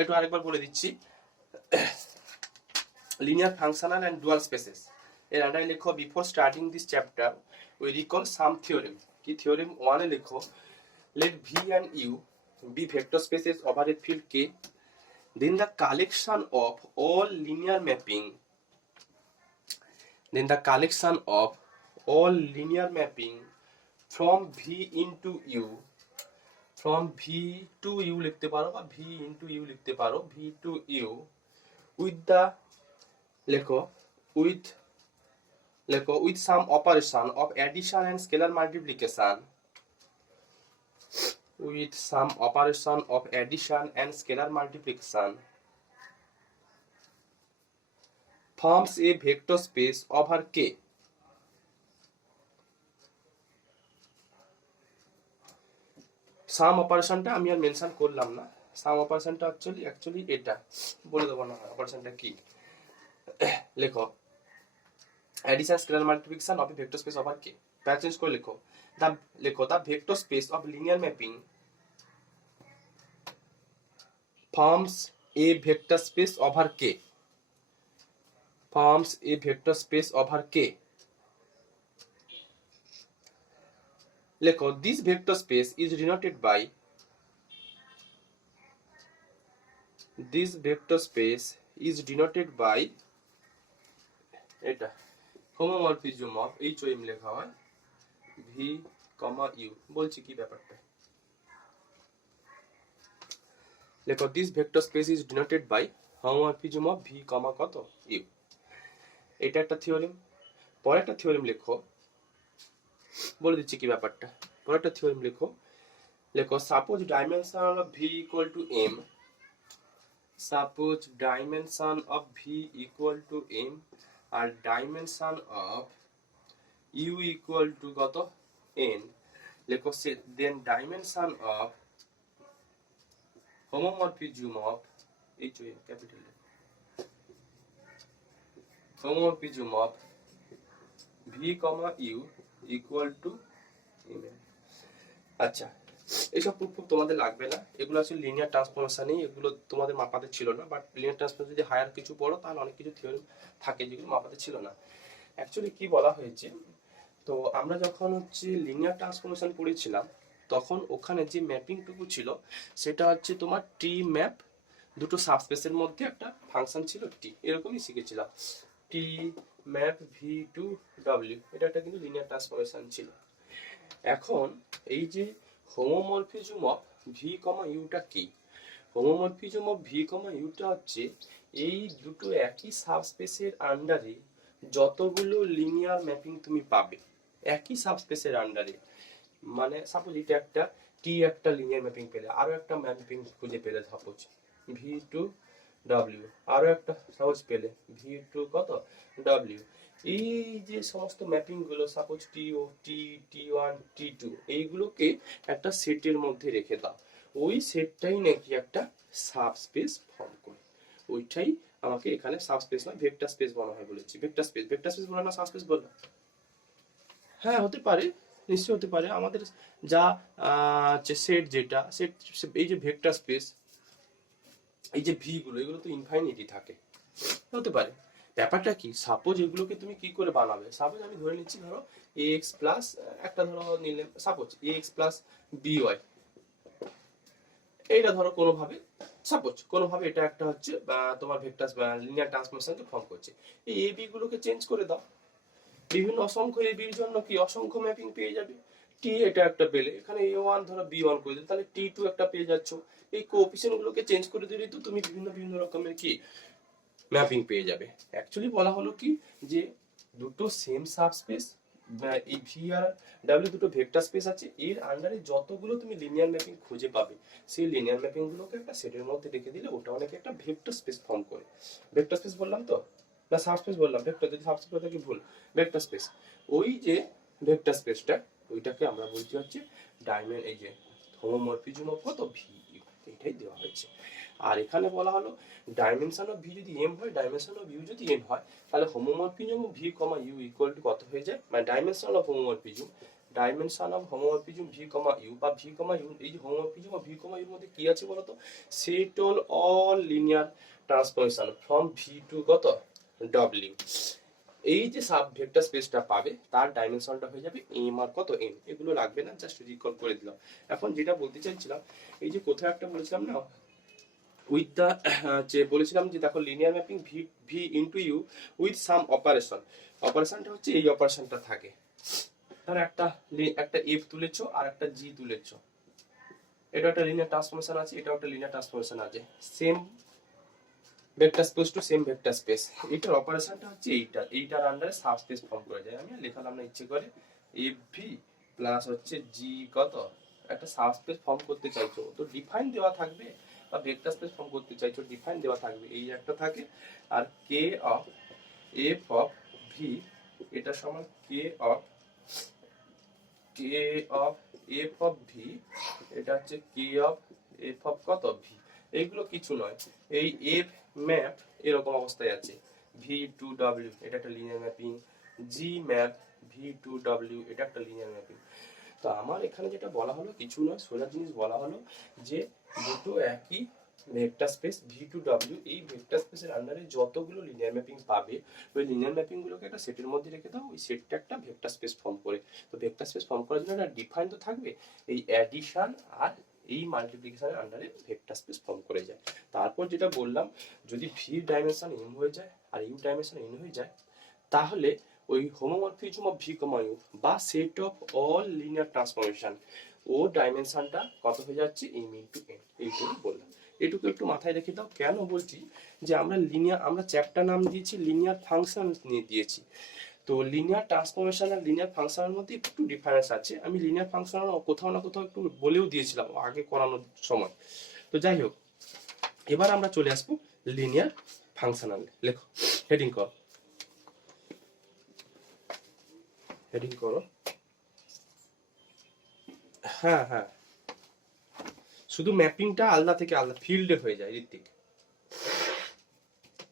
একটু আরেকবার বলে দিচ্ছি। linear functional and dual spaces এর আন্ডারে লেখো before starting this chapter we recall some theorem. কি থিওরেম? 1 এ লেখো let v and u be vector spaces over a field k, then the collection of all linear mapping from v into u, from v to u লিখতে পারো বা v into u লিখতে পারো, v to u with the লেখো with some operation of addition and scalar multiplication, with some operation of addition and scalar multiplication forms a vector space over k. সাম অপারেশনটা আমি আর mention করলাম না। সাম অপারেশনটা actually এটা বলে দেবো না অপারেশনটা কি। লেখো addition scalar multiplication of a vector space over k, patch change করে লেখো the vector space of linear mapping forms a vector space over k, forms a vector space over k. লেখো this vector space is denoted by এটা homomorphism of HOM লেখা হয় v, u। বলছি কি ব্যাপারটা। লেখো this vector space is denoted by homomorphism of v, কত u। এটা একটা থিওরেম। পরে একটা থিওরেম লেখো, বলে দিচ্ছি কি ব্যাপারটা। পরে একটা থিওরেম লেখো suppose dimension of v equal to m, suppose dimension of v equal to m আর dimension of u equal to কত n। লেখো then dimension of homomorphism of HOM capital homomorphism of v, u equal to m। আচ্ছা, এইসব proof তোমাদের লাগবে না, এগুলো আসলে লিনিয়ার ট্রান্সফরমেশনই, এগুলো তোমাদের মাপাতে ছিল না। বাট লিনিয়ার ট্রান্সফরমেশন যদি হায়ার কিছু পড়ো তাহলে অনেক কিছু থিওরি থাকে যেগুলো মাপাতে ছিল না। অ্যাকচুয়ালি কি বলা হয়েছে, তো আমরা যখন লিনিয়ার ট্রান্সফরমেশন পড়েছিলাম তখন ওখানে যে ম্যাপিংটুকু ছিল সেটা তোমার টি ম্যাপ দুটো সাবস্পেসের মধ্যে একটা ফাংশন ছিল টি, এরকমই শিখেছিলাম। টি ম্যাপ ভি টু ডব্লিউ, এটা একটা কিন্তু লিনিয়ার ট্রান্সফরমেশন ছিল। এখন এই যে হোমোমরফিজম অফ ভি, ইউটা কি? হোমোমরফিজম অফ ভি, ইউটা এই দুটো একই সাবস্পেসের আন্ডারে যতগুলো লিনিয়ার ম্যাপিং তুমি পাবে একই সাবস্পেসের আন্ডারে, মানে সাপোজ এটা একটা টি একটা লিনিয়ার ম্যাপিং পেলে, আরো একটা ম্যাপিং খুঁজে পেলে সাপোজ ভি টু ডব্লিউ, আরো একটা সাপোজ পেলে ভি টু ডব্লিউ। এই যে সমস্ত ম্যাপিং গুলো সাপোজ টি ও টি, টি ওয়ান, টি টু, এইগুলোকে একটা সেটের মধ্যে রেখে দাও। ওই সেটটাই নাকি একটা সাবস্পেস ফর্ম করে, ওইটাই আমাকে এখানে সাবস্পেস না ভেক্টর স্পেস বলা হয় বলেছি। ভেক্টর স্পেস বলা না সাবস্পেস বলা? হ্যাঁ হতে পারে, নিশ্চয়ই হতে পারে। আমাদের যা সেট, যেটা সেট, এই যে ভেক্টর স্পেস, এই যে ভি গুলো, এগুলো তো ইনফাইনিটি থাকে, হতে পারে। ব্যাপারটা কি, সাপোজ এগুলোকে তুমি কি করে বানাবে? সাপোজ আমি ধরে নিচ্ছি, ধরো এক্স প্লাস একটা, ধরো নিলে সাপোজ এক্স প্লাস বিওয়াই, এইটা ধরো কোনোভাবে এটা একটা তোমার ভেক্টর লিনিয়ার ট্রান্সফরমেশনকে ফর্ম করছে। এই এ বি গুলোকে চেঞ্জ করে দাও, বিভিন্ন অসংখ্য এ বির জন্য কি অসংখ্য ম্যাপিং পেয়ে যাবে। টি এটা একটা পেলে, এখানে এ ওয়ান ধরো বি ওয়ান করে দিলে, তাহলে টি টু একটা পেয়ে যাচ্ছ। এই কোএফিসিয়েন্ট গুলোকে চেঞ্জ করে দিলে তো তুমি বিভিন্ন রকমের কি ম্যাপিং পেয়ে যাবে। অ্যাকচুয়ালি বলা হলো কি, যে দুটো সেম সাবস্পেস, এই ভি আর ডাব্লিউ দুটো ভেক্টর স্পেস আছে, এর আন্ডারে যতগুলো তুমি লিনিয়ার ম্যাপিং খুঁজে পাবে সেই লিনিয়ার ম্যাপিং গুলোকে একটা সেটের মধ্যে রেখে দিলে ওটা অনেক একটা ভেক্টর স্পেস ফর্ম করে। ভেক্টর স্পেস বললাম তো না সাবস্পেস বললাম? ভেক্টর, যদি সাবস্পেস বলতে কি ভুল, ভেক্টর স্পেস। ওই যে ভেক্টর স্পেসটা, ওইটাকে আমরা বলছি এই যে হোমোমরফিজম অফ ভি, এটাই দেওয়া হয়েছে। আর এখানে বলা হলো ডাইমেনশন অফ ভি যদি এম হয়, ডাইমেনশন অফ ইউ যদি এন হয়, তাহলে homomorphism of V, U equal to কত হয়ে যায়, মানে dimension of homomorphism dimension of homomorphism V comma U বা ভি কমা ইউ, এই যে হোমোমরফিজম বা ভি কমা ইউর মধ্যে কি আছে বলতো, set all linear transformation from V to কত ডব্লিউ। এই যে সাব ভেক্টর স্পেসটা পাবে তার ডাইমেনশনটা হয়ে যাবে এম আর কত এন। এগুলো লাগবে না, জাস্ট রিকল করে দিলাম। এখন যেটা বলতে চাইছিলাম, এই যে কোথায় একটা বলেছিলাম না উইথ দ্য, যে বলেছিলাম যে দেখো linear mapping V V into U with some operation, অপারেশনটা হচ্ছে এই অপারেশনটা থাকে। ধর একটা একটা এফ তুলেছো আর একটা জি তুলেছো, এটা একটা লিনিয়ার ট্রান্সফরমেশন আছে, এটা একটা লিনিয়ার ট্রান্সফরমেশন আছে, same vector space to same vector space. এটার অপারেশনটা হচ্ছে এইটার আন্ডারে সাবস্পেস ফর্ম করে যায়। আমি লেখালাম না ইচ্ছে করে, এফ ভি প্লাস হচ্ছে জি কত একটা সাবস্পেস ফর্ম করতে চাইছো তো ডিফাইন দেওয়া থাকবে, বা ভেক্টর স্পেস ফর্ম করতে চাইছো ডিফাইন দেওয়া থাকবে, এই একটা থাকে। আর কে অফ এফ অফ ভি, এটা সমান কে অফ এফ অফ ভি, এটা হচ্ছে কে অফ এফ অফ কত ভি। এইগুলো কিছু নয়, এই এফ ম্যাপ এরকম অবস্থায় আছে, ভি টু ডব্লিউ এটা একটা linear mapping, G map V to W এটা একটা লিনিয়ার ম্যাপিং। তো আমার এখানে যেটা বলা হলো কিছু নয়, সোজা জিনিস বলা হলো যে দুটো একই vector space V to W, এই ভেক্টর স্পেসের আন্ডারে যতগুলো লিনিয়ার ম্যাপিং পাবে ওই লিনিয়ার ম্যাপিং গুলোকে একটা সেটের মধ্যে রেখে দাও, ওই সেটটা একটা ভেক্টর স্পেস ফর্ম করে। তো ভেক্টর স্পেস ফর্ম করার জন্য একটা ডিফাইন তো থাকবে, এই অ্যাডিশন আর এই মাল্টিপ্লিকেশনের আন্ডারে ভেক্টর স্পেস ফর্ম করে যায়। তারপর যেটা বললাম, যদি ভি ডাইমেনশন এন হয়ে যায় আর ইউ ডাইমেনশন এন হয়ে যায়, তাহলে ওই homomorphism of V comma U বা set of all linear transformation ও ডাইমেনশনটা কত হয়ে যাচ্ছে এম ইনটু এন। এইটুকু বললাম, এটুকু একটু মাথায় রেখে দাও। কেন বলছি যে আমরা চ্যাপ্টার নাম দিয়েছি লিনিয়ার ফাংশন নিয়ে দিয়েছি, তো লিনিয়ার ট্রান্সফরমেশন আর লিনিয়ার ফাংশনের মধ্যে একটু ডিফারেন্স আছে। আমি লিনিয়ার ফাংশন কোথাও না কোথাও একটু বলেও দিয়েছিলাম আগে করানোর সময়। তো যাই হোক, এবার আমরা চলে আসবো লিনিয়ার ফাংশনাল। লেখো, হেডিং কর, হেডিং করো। হ্যাঁ হ্যাঁ, শুধু ম্যাপিংটা আলাদা থেকে আলাদা ফিল্ডে হয়ে যায় ঋত্বিক,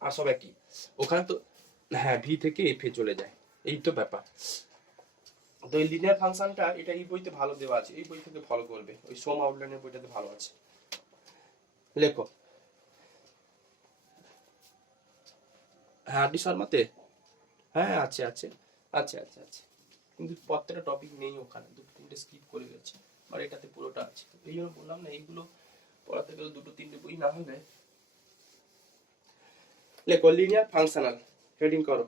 আর সব একই ওখানে তো। হ্যাঁ, ভি থেকে এফ এ চলে যায়, এই তো ব্যাপার। তো এই লিনিয়ার ফাংশনটা এটা এই বইতে ভালো দেওয়া আছে, এই বই থেকে ফলো করবে, ওই সোম আউটলাইনের বইটাতে ভালো আছে। লেখো, হ্যাঁ আরডি শর্মাতে, হ্যাঁ আছে আছে আছে আছে আছে, কিন্তু প্রত্যেকটা টপিক নেই ওখানে, দুটো তিনটে স্কিপ করে গেছে, আর এটাতে পুরোটা আছে। এই জন্য বললাম না, এইগুলো পড়াতে গেলে দুটো তিনটে বই না হলে। লেখো লিনিয়ার ফাংশনাল, হেডিং করো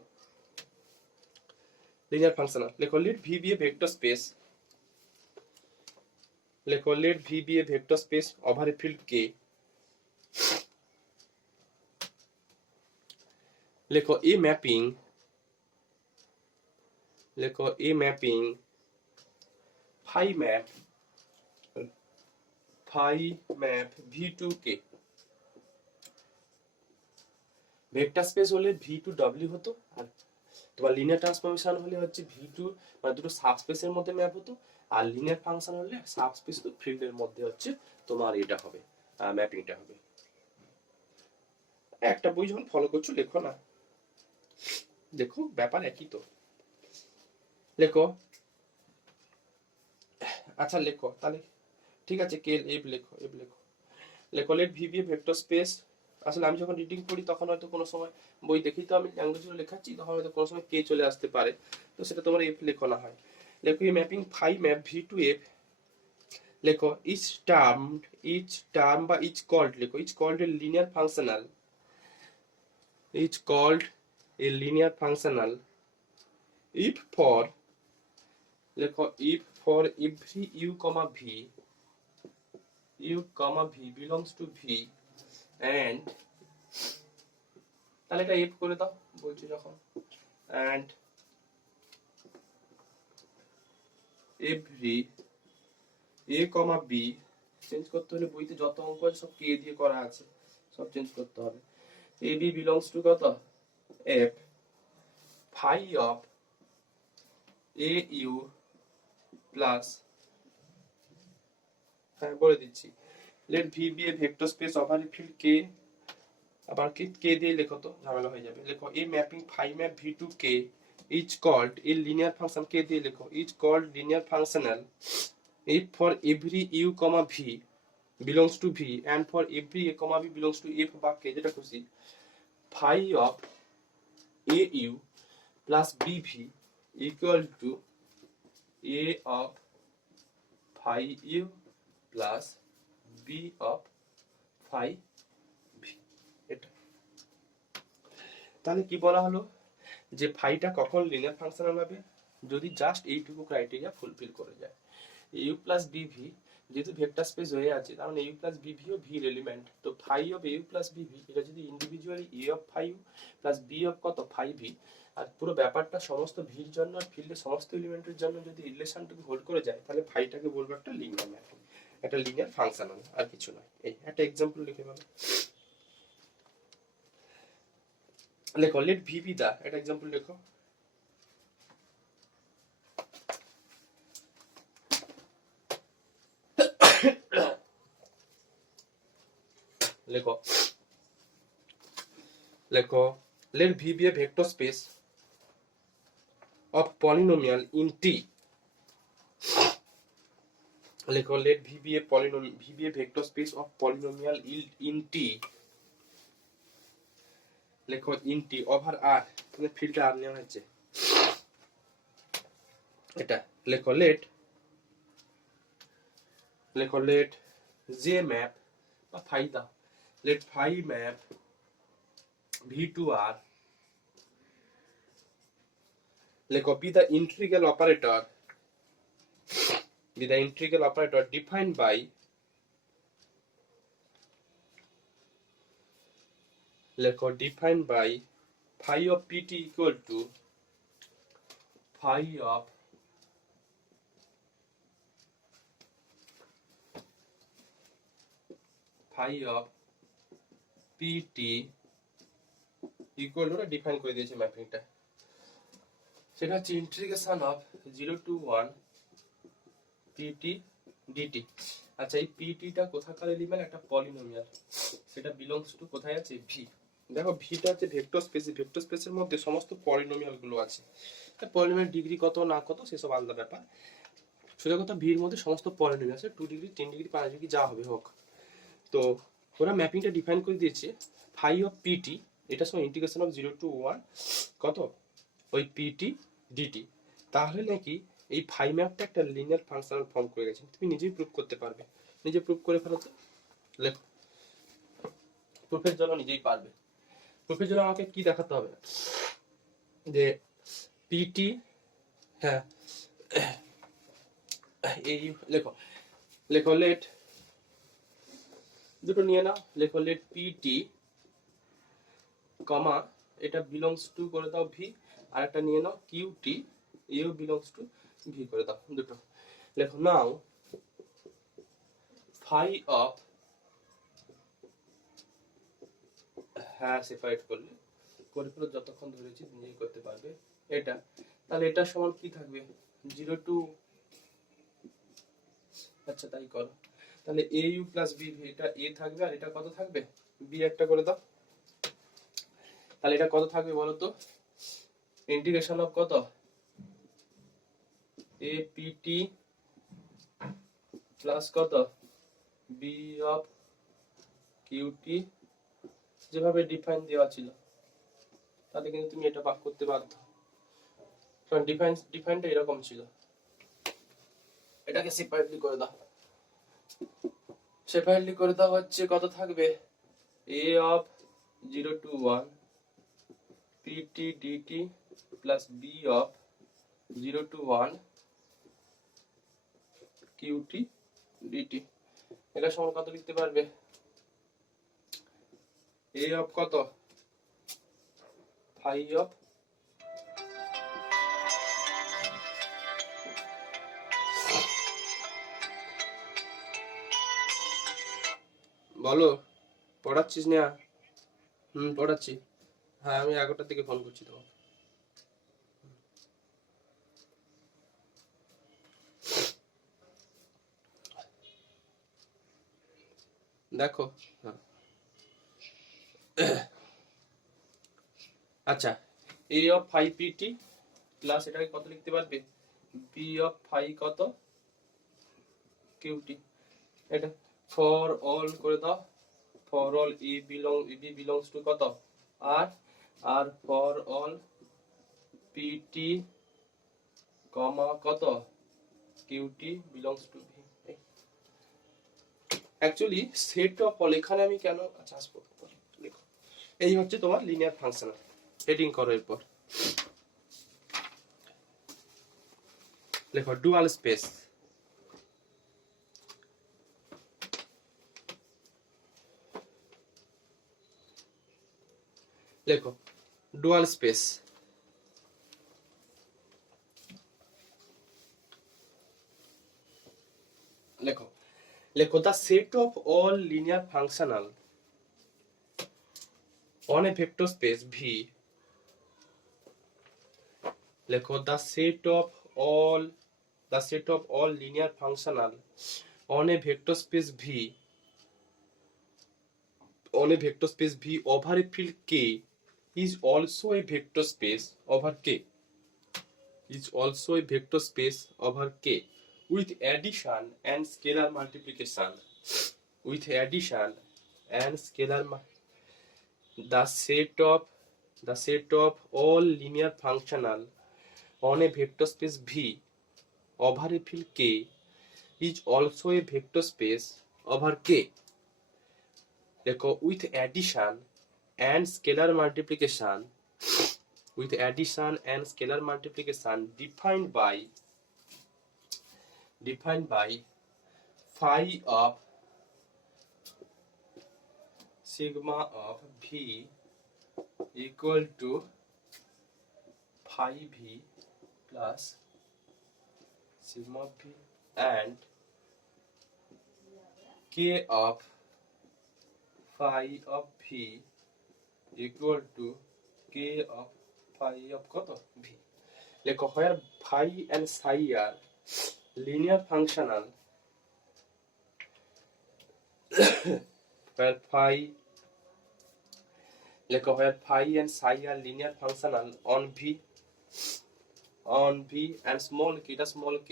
লিনিয়ার ফাংশনাল। লেখো let V be a vector space, লেখো let V be a vector space over a field K. লেখো এ ম্যাপিং, লেখো a mapping phi map, phi map V to K. Vector space হলে V to W হতো, আর তোমার linear transformation হলে হচ্ছে V two, মানে দুটো সাবস্পেসের মধ্যে ম্যাপ হতো। আর লিনিয়ার ফাংশন হলে সাবস্পেস তো ফিল্ডের মধ্যে হচ্ছে তোমার এটা হবে, ম্যাপিংটা হবে। একটা বই যখন ফলো করছো লেখো না, দেখো ব্যাপার একই তো। লেখো, আচ্ছা লেখো তাহলে, ঠিক আছে কে এফ লেখো, এফ লেখো। লেখো let V be a vector space. আসলে আমি যখন রিডিং করি তখন হয়তো কোনো সময় বই দেখি তো আমি ল্যাঙ্গুয়েজগুলো লেখাচ্ছি, তখন হয়তো কোনো সময় কে চলে আসতে পারে, তো সেটা তোমার এফ লেখো না হয়। লেখো এই mapping phi map V to F. লেখো ইচ টার্ম বা ইচ কল্ড, লেখো each called a linear functional, each called a linear functional if for, লেখো if for every U comma V, U comma V belongs to V and, তাহলে এটা if করে দাও বলছি যখন, and every A comma B, change করতে হলে বইতে যত অঙ্ক আছে সব কে দিয়ে করা আছে, সব চেঞ্জ করতে হবে। এ বি বিলংস টু কত F, phi of A U plus, হ্যাঁ বলে দিচ্ছি, let V be a vector space over a field K, আবার কে দিয়ে লেখো তো ঝামেলা হয়ে যাবে। লেখো a mapping phi map V to K is called a linear function K দিয়ে লেখো is called linear functional if for every u comma v belongs to v and for every a comma b belongs to f বাক্যে যেটা খুশি phi of au plus bv equal to a of phi u plus b of phi v এটা তাহলে কি বলা হলো যে ফাইটা কখন লিনিয়ার ফাংশনাল হবে যদি জাস্ট এইটুকু ক্রাইটেরিয়া ফুলফিল করে যায় ইউ প্লাস বিভি যেহেতু ভেক্টর স্পেস হয়ে আছে কারণ ইউ প্লাস বিভি ও ভির এলিমেন্ট তো phi of U plus B V এটা যদি individually A of phi U plus B of কত ফাই ভি আর পুরো ব্যাপারটা সমস্ত ভির জন্য আর ফিল্ডের সমস্ত এলিমেন্টের জন্য যদি রিলেশনটুকু হোল্ড করে যায় তাহলে ফাইটাকে বলবো একটা লিনিয়ার ম্যাপিং একটা লিনিয়ার ফাংশনাল আর কিছু নয় এই একটা এক্সাম্পল লিখে পাবো লেখো লেট ভি বি দা একটা এক্সাম্পল লেখো লেখো লেখো let v be a vector space of polynomial in t লেখো let v be a polynomial v be a vector space of polynomial in t লেখো in t over r মানে ফিল্ডটা r নেওয়া হয়েছে এটা লেখো let j map বা phi দাও let phi map v to r লেখো be the integral operator defined by লেখো defined by phi of pt equal to phi of pt equal to define করে দিয়েছে ম্যাপিংটা সেটা হচ্ছে integration of 0 to 1 pt dt আচ্ছা এই pt টা কোথাকার এলিমেন্ট একটা পলিনোমিয়াল সেটা বিলংস টু কোথায় আছে v দেখো ভিটা হচ্ছে ভেক্টর স্পেসের মধ্যে সমস্ত পলিনোমিয়াল গুলো আছে পলিনোমিয়াল ডিগ্রি কত না কত সেসব আলাদা ব্যাপার সোজা কথা ভির মধ্যে সমস্ত পলিনোমিয়াল আছে 2 ডিগ্রি 3 ডিগ্রি 5 ডিগ্রি যা হবে হোক তো ওরা ম্যাপিংটা ডিফাইন করে দিয়েছে ফাই অফ পিটি এটা সব ইন্টিগ্রেশন অফ 0 to 1 কত ওই পিটি ডিটি তাহলে নাকি এই ফাই ম্যাপটা একটা লিনিয়ার ফাংশনাল ফর্ম করে গেছে তুমি নিজেই প্রুফ করতে পারবে নিজে প্রুফ করে ফেলো তো লেখো প্রুফের জন্য নিজেই পারবে প্রুফের জন্য আমাকে কি দেখাতে হবে যে পিটি হ্যাঁ এই লেখো লেট দুটো নিয়ে নাও লেখো লেট পিটি কমা এটা বিলংস টু করে দাও ভি আর একটা নিয়ে নাও কিউটি এও বিলংস টু ভি করে দাও দুটো লেখো নাও ফাই অফ হ্যাঁ সেপারেট করলে করে ফেলো যতক্ষণ ধরেছি নিজেই করতে পারবে এটা তাহলে এটা সমান কি থাকবে 0 to আচ্ছা তাই করো তাহলে au প্লাস b এটা a থাকবে আর এটা কত থাকবে b একটা করে দাও তাহলে এটা কত থাকবে বলো তো ইন্টিগ্রেশন অফ কত a pt প্লাস কত b অফ qt যেভাবে ডিফাইন দেওয়া ছিল তাতে কিন্তু তুমি এটা বাদ করতে বাধ্য কারণ ডিফাইনটা এরকম ছিল এটাকে সেপারেটলি করে দাও সেপারেটলি করে দাও হচ্ছে কত থাকবে a of 0 to 1 pt dt plus b of 0 to 1 qt dt এটা সমান কত লিখতে পারবে a অফ কত phi অফ বলো পড়াচ্ছিস না পড়াচ্ছি হ্যাঁ আমি 11টার দিকে ফোন করছি তোমাকে দেখো হ্যাঁ আচ্ছা a of phi pt plus এটাকে কত লিখতে পারবে, বি অফ ফাই কত কিউটি। এটা ফর অল করে দাও, for all B belongs to কত আর, আর ফর অল পিটি কমা কত QT belongs to V. Actually set of all এখানে আমি কেন, আচ্ছা আসবো, দেখো এই হচ্ছে তোমার লিনিয়ার ফাংশন। হেডিং করো এরপর লেখো ডুয়াল স্পেস। লেখো ডুয়াল স্পেস। লেখো লেখো the set of all linear functional on a vector space V। লেখো the set of all linear functional on a vector space V, on a vector space V over a field K is also a vector space over K, is also a vector space over K with addition and scalar multiplication, with addition and scalar the set of all linear functional on a vector space V over a field K is also a vector space over K, with addition and scalar multiplication, with addition and scalar multiplication defined by phi of sigma of V equal to phi V plus sigma V and K of phi of V equal to K of phi of কত V। লেখো where phi and psi are linear functional, where phi লেখো where phi and psi are linear functional on V and small k, এটা small k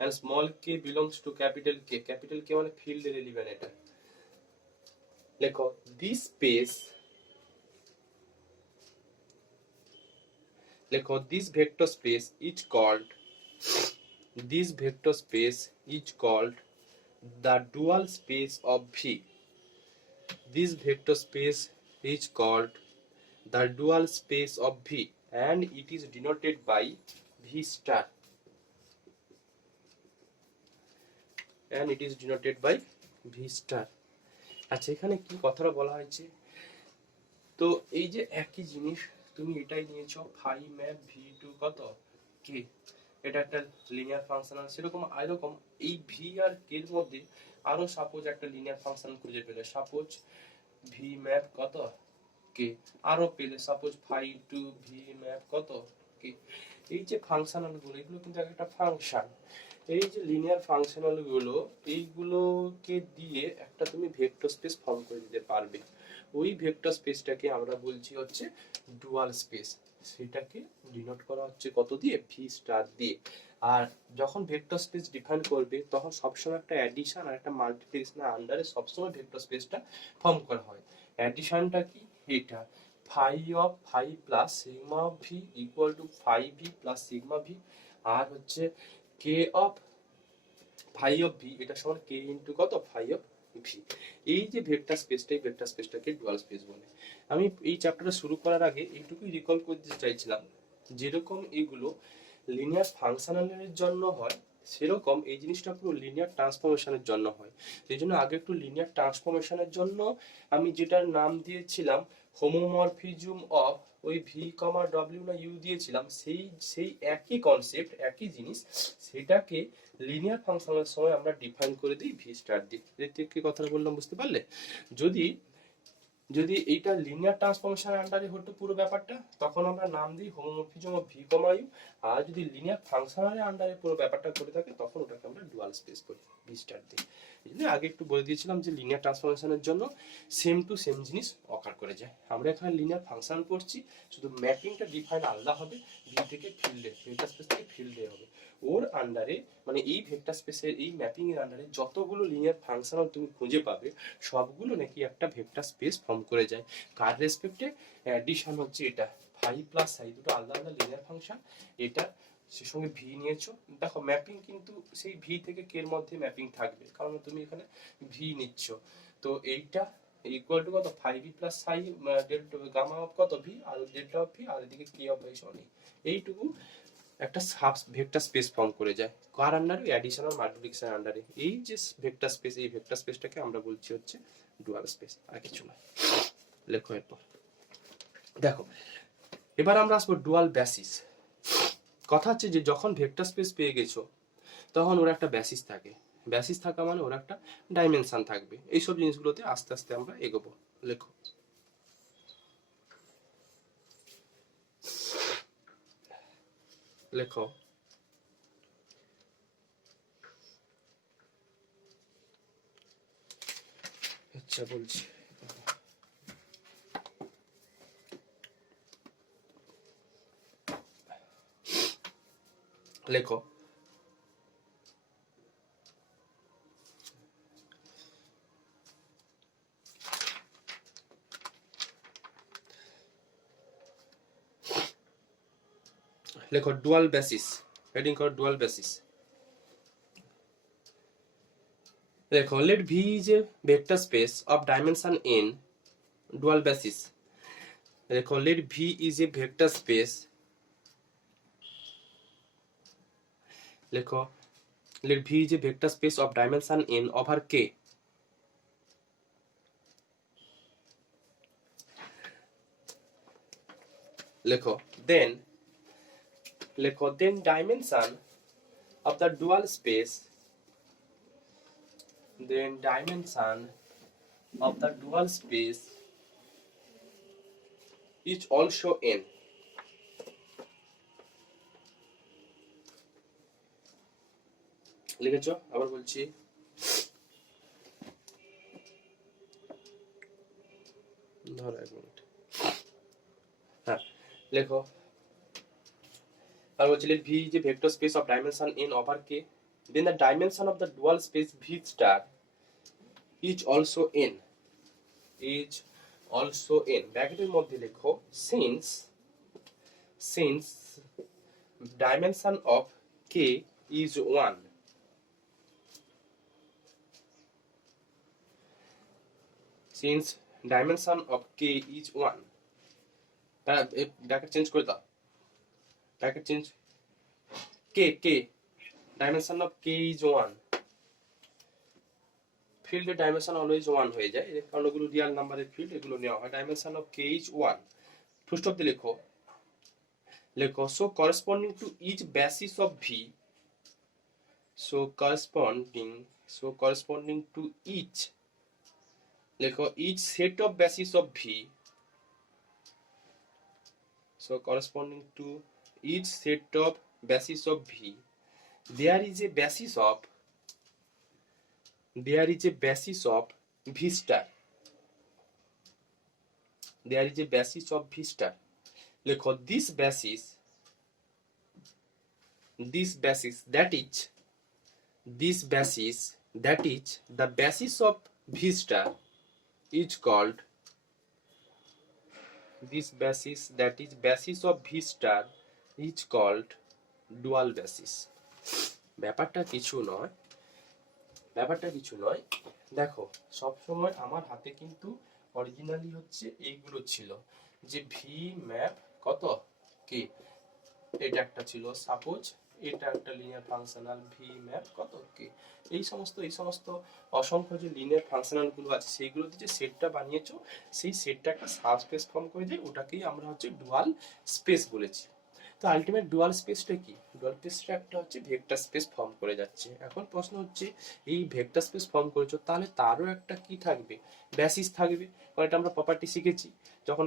and small k belongs to capital K, capital K মানে field relevant এটা। লেখো this space, লেখো this vector space is called, this vector space is called the dual space of V, this vector space is called the dual space of V and it is denoted by V star, and it is denoted by V star। আচ্ছা এখানে কি কথাটা বলা হয়েছে, তো এই যে একই জিনিস তুমি এটাই নিয়েছো ফাই ম্যাপ ভি টু কত কে, এটা একটা লিনিয়ার ফাংশন, সেরকম এরকম এই ভি আর কে এর মধ্যে আরো সাপোজ একটা লিনিয়ার ফাংশন খুঁজে পেলে, সাপোজ ভি ম্যাপ কত কে, আরো পেলে suppose phi to V map কত কে। এই যে ফাংশনাল গুলো এগুলো কিন্তু একটা ফাংশন, এই যে লিনিয়ার ফাংশনাল গুলো এইগুলোকে দিয়ে একটা তুমি ভেক্টর স্পেস ফর্ম করে দিতে পারবে। ওই ভেক্টর স্পেসটাকে আমরা বলছি হচ্ছে ডুয়াল স্পেস, সেটাকে ডিনোট করা হচ্ছে কত দিয়ে, ভি স্টার দিয়ে। আর যখন ভেক্টর স্পেস ডিফাইন করবে তখন সবসময় একটা অ্যাডিশন আর একটা মাল্টিপ্লিকেশনের আন্ডারে সবসময় ভেক্টর স্পেসটা ফর্ম করা হয়। অ্যাডিশনটা কি, এটা phi of phi plus sigma of V equal to phi V plus sigma V, আর হচ্ছে K of phi of V এটা সমান কে ইন্টু কত ফাই অফ ভি। এই যে ভেক্টর স্পেসটা, এই ভেক্টর স্পেসটাকে ডুয়াল স্পেস বলে। আমি এই চ্যাপ্টারটা শুরু করার আগে এইটুকুই রিকল করতে চাইছিলাম, যেরকম এগুলো লিনিয়ার ফাংশনালের জন্য হয় সেরকম এই জিনিসটা পুরো লিনিয়ার ট্রান্সফরমেশনের জন্য হয়। সেই জন্য আগে একটু লিনিয়ার ট্রান্সফরমেশনের জন্য আমি যেটার নাম দিয়েছিলাম হোমোমরফিজম অফ ওই ভি কমা ডব্লিউ না ইউ দিয়েছিলাম, সেই একই কনসেপ্ট একই জিনিস সেটাকে লিনিয়ার ফাংশনের সময় আমরা ডিফাইন করে দিই ভি স্টার দিয়ে। কি কথাটা বললাম বুঝতে পারলে? যদি যদি এইটা লিনিয়ার ট্রান্সফরমেশনের আন্ডারে হতো পুরো ব্যাপারটা, তখন আমরা নাম দিই homomorphism of V comma U. আর যদি লিনিয়ার ফাংশনালের আন্ডারে পুরো ব্যাপারটা করে থাকে, তখন ওটাকে আমরা ডুয়াল স্পেস বলি, ভি স্টার দিই। এই জন্য আগে একটু বলে দিয়েছিলাম যে লিনিয়ার ট্রান্সফরমেশনের জন্য সেম টু সেম জিনিস অকার করে যায়। আমরা এখানে লিনিয়ার ফাংশন পড়ছি, শুধু ম্যাপিংটা ডিফাইন আলাদা হবে, ভি থেকে ফিল্ডে, ভেক্টর স্পেস থেকে ফিল্ডে হবে। ওর আন্ডারে মানে এই ভেক্টর স্পেসের এই ম্যাপিং এর আন্ডারে যতগুলো লিনিয়ার ফাংশনাল তুমি খুঁজে পাবে, সবগুলো নাকি একটা ভেক্টর স্পেস ফর্ম করে যায়। কার রেসপেক্টে? অ্যাডিশন হচ্ছে এটা, ফাই প্লাস সাই, দুটো আলাদা আলাদা লিনিয়ার ফাংশন, এটা সে সঙ্গে ভি নিয়েছো। দেখো ম্যাপিং কিন্তু সেই ভি থেকে কে এর মধ্যে ম্যাপিং থাকবে, কারণ তুমি এখানে ভি নিচ্ছ। তো এইটা ইকুয়াল টু কত, phi V plus psi delta gamma of কত ভি, আর ডেল্টা অফ ভি, আর এদিকে কে অফ ভাই সরি। এইটুকু একটা সাব ভেক্টর স্পেস ফর্ম করে যায় কার আন্ডারে? অ্যাডিশনাল মাল্টিপ্লিকেশন আন্ডারে। এই যে ভেক্টর স্পেস, এই ভেক্টর স্পেসটাকে আমরা বলছি হচ্ছে ডুয়াল স্পেস, আর কিছু নয়। লেখো এরপর দেখো, এবার আমরা আসবো ডুয়াল বেসিস। কথা হচ্ছে যে যখন ভেক্টর স্পেস পেয়ে গেছো, তখন ওর একটা বেসিস থাকে। বেসিস থাকা মানে ওর একটা ডাইমেনশন থাকবে। এইসব জিনিসগুলোতে আস্তে আস্তে আমরা এগোবো। লেখো লেখো আচ্ছা বলছি, লেখো লেখো ডুয়াল বেসিস, হেডিং করো ডুয়াল বেসিস। দেখো let V is a vector space of dimension n, dual basis। দেখো let V is a vector space, লেখো let V is a vector space of dimension n over K। লেখো then dimension of the dual space, then dimension of the dual space is also n। লিখেছো? আবার বলছি, ধরো এক minute, হ্যাঁ লেখো। আর বলছি let V is a vector space of dimension n over K, then the dimension of the dual space V star is also n, is also n। ব্র্যাকেটের মধ্যে লেখো since dimension of K is 1, since dimension of K is 1, bracket change করে দাও, bracket change, K dimension of K is 1, ফিল্ডের dimension always 1 হয়ে যায়, কারণ ওগুলো রিয়াল নাম্বারের ফিল্ড, এগুলো নেওয়া হয়। Dimension of K is 1, full stop দিয়ে লেখো। লেখো so corresponding to each basis of V, so corresponding to each, লেখো each set of basis of V, so corresponding to each set of basis of V, there is a basis of V star, there is a basis of V star। লেখো this basis that is the basis of V star is called, this basis that is basis of V star is called dual basis। ব্যাপারটা কিছু নয়, দেখো সবসময় আমার হাতে কিন্তু originally হচ্ছে এইগুলো ছিল, যে ভি ম্যাপ কত কি, এটা একটা ছিল, সাপোজ এটা একটা লিনিয়ার ফাংশনাল ভি ম্যাপ কত কি, এই সমস্ত অসংখ্য যে লিনিয়ার ফাংশনাল গুলো আছে, সেইগুলোতে যে সেটটা বানিয়েছো, সেই সেটটা একটা সাবস্পেস ফর্ম করে দেয়, ওটাকেই আমরা হচ্ছে ডুয়াল স্পেস বলেছি। তো আলটিমেট ডুয়াল স্পেসটা কি? ডুয়াল স্পেসটা একটা হচ্ছে ভেক্টর স্পেস ফর্ম করে যাচ্ছে। এখন প্রশ্ন হচ্ছে এই ভেক্টর স্পেস ফর্ম করেছো, তাহলে তারও একটা কি থাকবে? বেসিস থাকবে। কারণ এটা আমরা প্রপার্টি শিখেছি যখন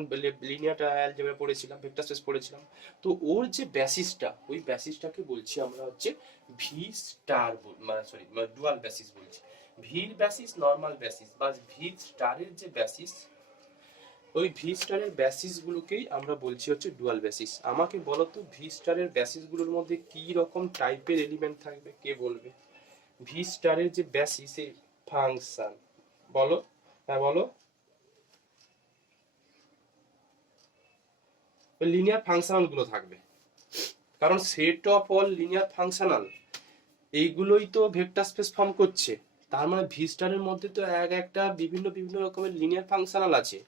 লিনিয়ার অ্যালজেব্রা পড়েছিলাম, ভেক্টর স্পেস পড়েছিলাম। তো ওর যে বেসিসটা, ওই বেসিসটাকে বলছি আমরা হচ্ছে ভি স্টার, মানে সরি ডুয়াল বেসিস বলছি। ভির বেসিস, নর্মাল বেসিস বা ভি স্টারের যে বেসিস, ওই ভি স্টারের বেসিস গুলোকেই আমরা বলছি হচ্ছে ডুয়াল বেসিস। আমাকে বলো তো ভি স্টারের বেসিস গুলোর মধ্যে কি রকম টাইপের এলিমেন্ট থাকবে, কে বলবে? ভি স্টারের যে বেসিস এই ফাংশন, বলো, হ্যাঁ বলো। লিনিয়ার ফাংশনাল গুলো থাকবে, কারণ set of all linear functional এইগুলোই তো ভেক্টর স্পেস ফর্ম করছে। তার মানে ভি স্টারের মধ্যে তো এক একটা বিভিন্ন বিভিন্ন রকমের লিনিয়ার ফাংশনাল আছে,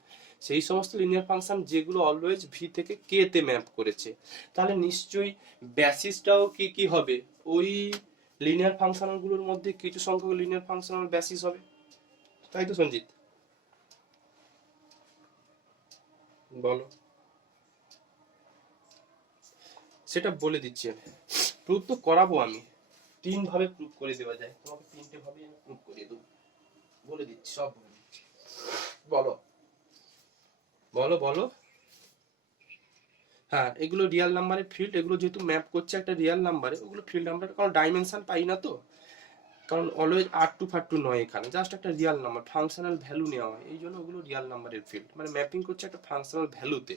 সেই সমস্ত লিনিয়ার ফাংশন যেগুলো অলওয়েজ ভি থেকে কে তে ম্যাপ করেছে। তাহলে নিশ্চয়ই বেসিসটাও কি কি হবে? ওই লিনিয়ার ফাংশনাল গুলোর মধ্যে কিছু সংখ্যক লিনিয়ার ফাংশনাল বেসিস হবে, তাই তো সঞ্জিত? বলো। সেটা বলে দিচ্ছি আমি, প্রুফ তো করাবো আমি। তিন ভাবে প্রুফ করে দেওয়া যায়, তোমাকে তিনটে ভাবে আমি প্রুফ করিয়ে দেবো, বলে দিচ্ছি, সব বলে দিচ্ছি। বলো বলো বলো। হ্যাঁ, এগুলো রিয়েল নাম্বারের ফিল্ড, এগুলো যেহেতু ম্যাপ করছে একটা রিয়েল নাম্বারে, ওগুলো ফিল্ড নাম্বার, কারণ ডাইমেনশন পাই না তো, কারণ অলওয়েজ আর টু ফার টু নয়, এখানে জাস্ট একটা রিয়েল নাম্বার ফাংশনাল ভ্যালু নেওয়া হয়, এই জন্য ওগুলো রিয়েল নাম্বারের ফিল্ড, মানে ম্যাপিং করছে একটা ফাংশনাল ভ্যালুতে।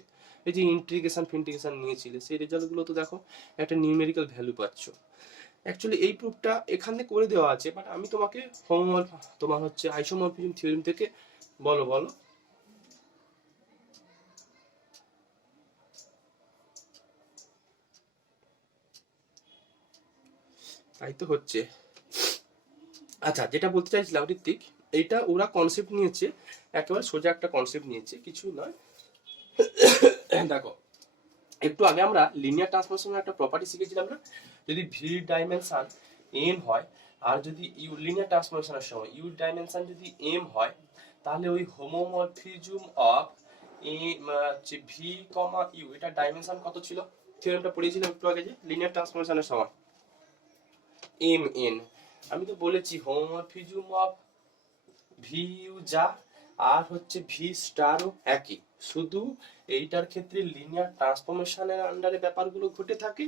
এই যে ইন্টিগ্রেশন ফিন্টিগ্রেশন নিয়েছিলে, সেই রেজাল্টগুলো তো দেখো একটা নিউমেরিক্যাল ভ্যালু পাচ্ছ। অ্যাকচুয়ালি এই প্রুফটা এখানে করে দেওয়া আছে, বাট আমি তোমাকে তোমার হচ্ছে আইসোমরফিজম থিওরেম থেকে, বলো বলো। তাই তো হচ্ছে। আচ্ছা, যেটা বলতে চাইছিলাম ঋত্বিক, এইটা ওরা কনসেপ্ট নিয়েছে, একেবারে সোজা একটা কনসেপ্ট নিয়েছে, কিছু নয়। দেখো, একটু আগে আমরা লিনিয়ার ট্রান্সফরমেশনের একটা প্রপার্টি শিখেছিলাম না, যদি ভি ডাইমেনশন এন হয়, আর যদি ইউ লিনিয়ার ট্রান্সফরমেশনের সময় ইউ ডাইমেনশন যদি এম হয়, তাহলে ওই homomorphism of V comma U, এটা ডাইমেনশন কত ছিল? থিওরেমটা পড়িয়েছিলাম একটু আগে যে লিনিয়ার ট্রান্সফরমেশনের সময়, এম এন। আমি তো বলেছি হোমোমরফিজম অফ ভি ইউ যা, আর হচ্ছে ভি স্টারও একই, শুধু এইটার ক্ষেত্রে লিনিয়ার ট্রান্সফরমেশনের আন্ডারে ব্যাপারগুলো ঘটে থাকে,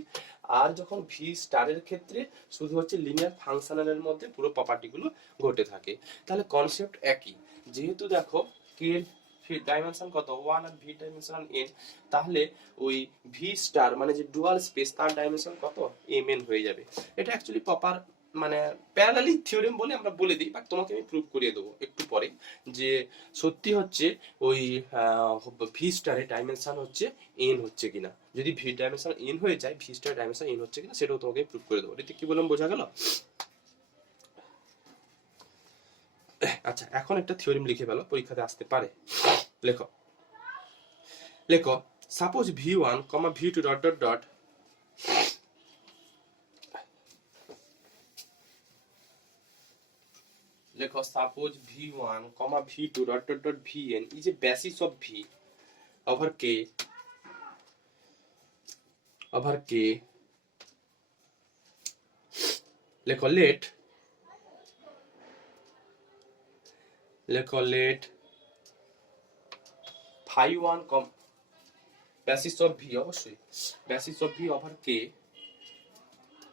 আর যখন ভি স্টারের ক্ষেত্রে শুধু হচ্ছে লিনিয়ার ফাংশনালের মধ্যে পুরো প্রপার্টিগুলো ঘটে থাকে। তাহলে কনসেপ্ট একই, যেহেতু দেখো কে ডাইমেনশন কত 1 আর ভি ডাইমেনশন n, তাহলে ওই ভি স্টার মানে যে ডুয়াল স্পেস তার ডাইমেনশন কত mn হয়ে যাবে। এটা অ্যাকচুয়ালি প্রপার মানে প্যারালালি থিওরেম বলে আমরা বলে দিই, বাট তোমাকে আমি প্রুভ করিয়ে দেবো একটু পরে যে সত্যি হচ্ছে ওই ভি স্টারের ডাইমেনশন হচ্ছে n হচ্ছে কিনা। যদি ভি ডাইমেনশন n হয়ে যায়, ভি স্টার ডাইমেনশন n হচ্ছে কিনা সেটাও তোমাকে প্রুভ করে দেবো। এতে কি বললাম বোঝা গেল? আচ্ছা, এখন একটা থিওরেম লিখে ফেলো, পরীক্ষাতে আসতে পারে। লেখো লেখো suppose v1, v2 dot dot dot, লেখো suppose v1, v2 dot dot dot vn is a basis of v over k over k। লেখো let phi1 basis of v, অবশ্যই basis of v over k,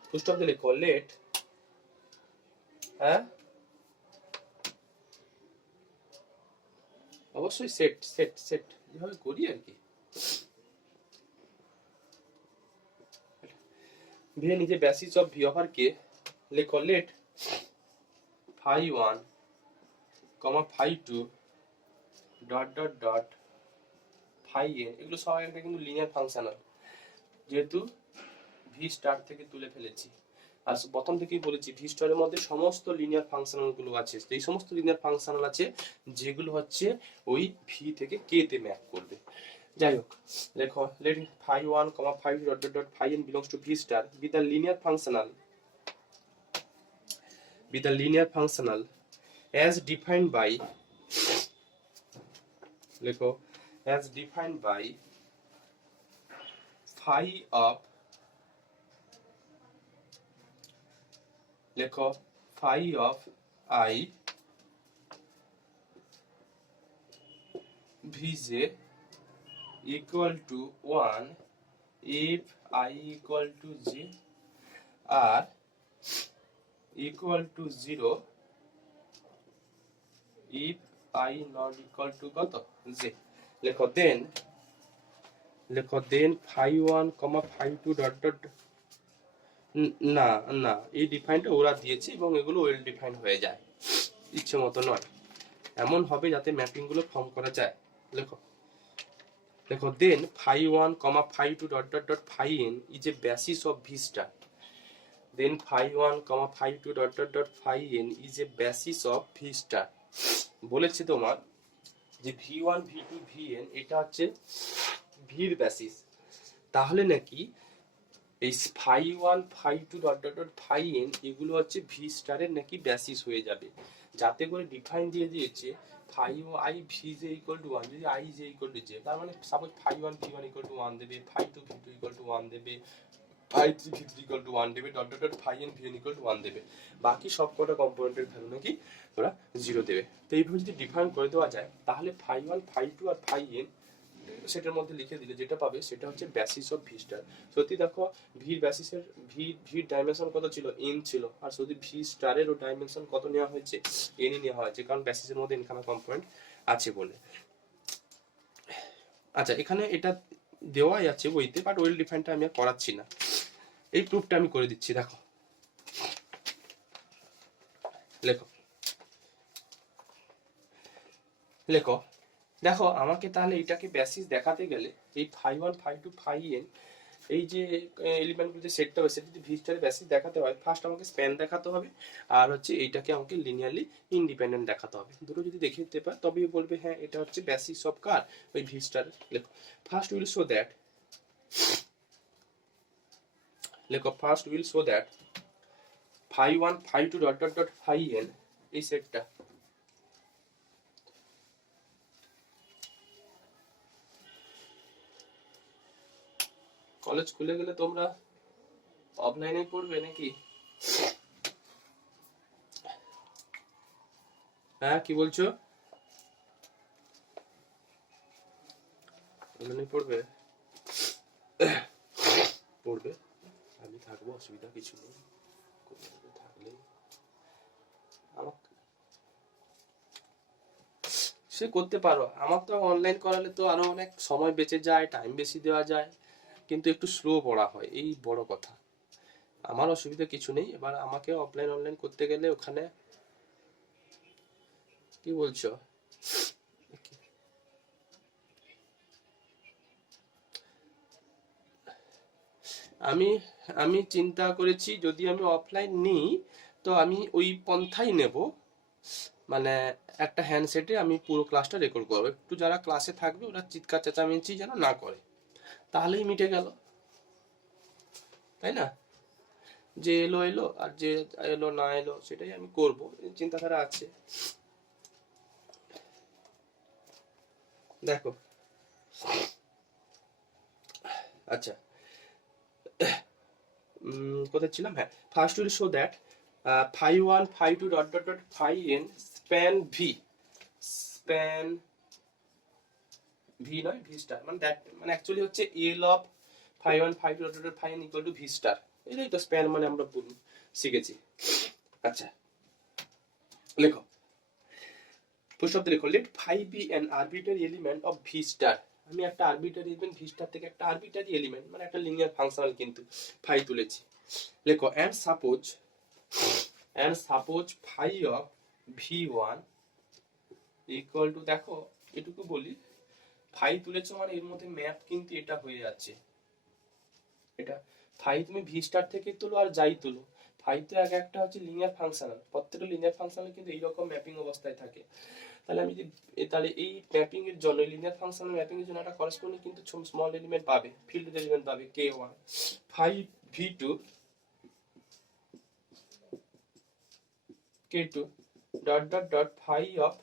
full stop দিয়ে লেখো let, হ্যাঁ অবশ্যই set set set যেভাবে করি আর কি, V নিজে basis of V over K, লেখো let phi1, phi2 dot dot dot phi n, এগুলো সব একটা কিন্তু লিনিয়ার ফাংশনাল, যেহেতু ভি স্টার থেকে তুলে ফেলেছি। আর প্রথম থেকেই বলেছি ভি স্টারের মধ্যে সমস্ত লিনিয়ার ফাংশনাল গুলো আছে, এই সমস্ত লিনিয়ার ফাংশনাল আছে যেগুলো হচ্ছে ওই ভি থেকে কে তে ম্যাপ করবে। যাই হোক, লেখো let phi1, phi2 dot dot dot phi n belongs to v star with a linear functional as defined by, লেখো as defined by phi of লেখো phi of I vj equal to 1 if I equal to j আর equal to 0 if I not equal to কত j লেখো দেন phi 1 phi 2 dot dot না না এই ডিফাইনটা ওরা দিয়েছে এবং এগুলো ওয়েল ডিফাইন হয়ে যায়, ইচ্ছে মতো নয়, এমন হবে যাতে ম্যাপিং গুলো ফর্ম করা যায়। লেখো দেন phi 1 phi 2 dot dot dot phi n is a basis of v star, then phi 1 phi 2 dot dot dot phi n is a basis of v star। বলেছে তোমার যে v1 v2 vn এটা হচ্ছে ভির basis, তাহলে নাকি এই phi 1 phi 2 dot dot dot phi n এগুলো হচ্ছে v স্টারের নাকি বেসিস হয়ে যাবে, যাতে করে ডিফাইন দিয়ে দিয়েছে phi I vj equal to 1 যদি I j equal to j, তার মানে suppose phi 1 v1 equal to 1 দেবে, phi 2 v2 equal to 1 দেবে, phi 3 v3 equal to 1 দেবে, dot dot dot phi n vn equal to 1 দেবে, বাকি সব কটা কম্পোনেন্টের ভ্যালু নাকি ওরা 0 দেবে। তো এইভাবে যদি ডিফাইন করে দেওয়া যায় তাহলে phi 1 phi 2 আর phi n সেটার মধ্যে লিখে দিলে যেটা পাবে সেটা হচ্ছে বেসিস অফ ভি স্টার। সত্যি দেখো ভির বেসিসের ভির ডাইমেনশন কত ছিল, n ছিল, আর শুধু ভি স্টারের ও ডাইমেনশন কত নেওয়া হয়েছে, n ই নেওয়া হয়েছে, কারণ বেসিসের মধ্যে nখানা কম্পোনেন্ট আছে বলে। আচ্ছা এখানে এটা দেওয়াই আছে বইতে, বাট ওয়েল ডিফাইনটা আমি আর করাচ্ছি না, এই প্রুফটা আমি করে দিচ্ছি। দেখো লেখো দেখো আমাকে তাহলে এটাকে বেসিস দেখাতে গেলে এই phi 1 phi 2 phi n এই যে এলিমেন্টগুলো যে সেটটা হবে সেটা যদি ভি স্টারের বেসিস দেখাতে হয়, ফার্স্ট আমাকে স্প্যান দেখাতে হবে আর হচ্ছে এইটাকে আমাকে লিনিয়ারলি ইন্ডিপেন্ডেন্ট দেখাতে হবে। দুটো যদি দেখে দিতে পারে তবেই বলবে হ্যাঁ এটা হচ্ছে বেসিস অফ কার, ওই ভি স্টারের। লেখো first will show that phi 1 phi 2 dot dot dot phi n এই সেটটা কলেজ খুলে গেলে তোমরা অফলাইনে পড়বে নাকি? হ্যাঁ কি বলছো? অনলাইনে পড়বে? পড়বে, আমি থাকবো, অসুবিধা কিছু নেই, থাকলে সে করতে পারো। আমার তো অনলাইন করালে তো আরো অনেক সময় বেঁচে যায়, টাইম বেশি দেওয়া যায়, কিন্তু একটু স্লো পড়া হয়, এই বড় কথা। আমার অসুবিধা কিছু নেই। এবার আমাকে অফলাইন অনলাইন করতে গেলে ওখানে কি বলছো, আমি চিন্তা করেছি যদি আমি অফলাইন নিই তো আমি ওই পন্থাই নেব, মানে একটা হ্যান্ডসেটে আমি পুরো ক্লাসটা রেকর্ড করবো, একটু যারা ক্লাসে থাকবে ওরা চিৎকার চেঁচামেচি যেন না করে, তাহলেই মিটে গেল, তাই না? যে এলো এলো আর যে এলো না এলো সেটাই আমি করব, চিন্তাধারা আছে। দেখো আচ্ছা কোথায় ছিলাম, হ্যাঁ first will show that phi 1 phi 2 dot dot dot phi n span v নয় v স্টার, মানে দ্যাট মানে অ্যাকচুয়ালি হচ্ছে l of phi 1 phi 2 dot dot phi n equal to v star, এটাই তো স্প্যান মানে আমরা শিখেছি। আচ্ছা লেখো প্রশ্নটা লেখো, late phi be an arbitrary element of v star, আমি একটা আরবিটারি এলিমেন্ট ভি স্টার থেকে একটা আরবিটারি এলিমেন্ট মানে একটা লিনিয়ার ফাংশনাল কিন্তু phi তুলেছি। লেখো and suppose phi of v1 equal to, দেখো এটুকু বলি, phi তুলেছো মানে এর মধ্যে ম্যাপ কিন্তু এটা হয়ে যাচ্ছে, এটা phi তুমি ভি স্টার থেকে তুলো আর যাই তুলো, phi তো একটা হচ্ছে লিনিয়ার ফাংশনাল, প্রত্যেকটা লিনিয়ার ফাংশনাল কিন্তু এইরকম ম্যাপিং অবস্থায় থাকে। তাহলে আমি তাহলে এই ম্যাপিং এর জন্য লিনিয়ার ফাংশনাল ম্যাপিং এর জন্য একটা করেসপন্ডিং কিন্তু স্মল এলিমেন্ট পাবে, ফিল্ড এলিমেন্ট পাবে k1 phi v2 k2 dot dot dot phi of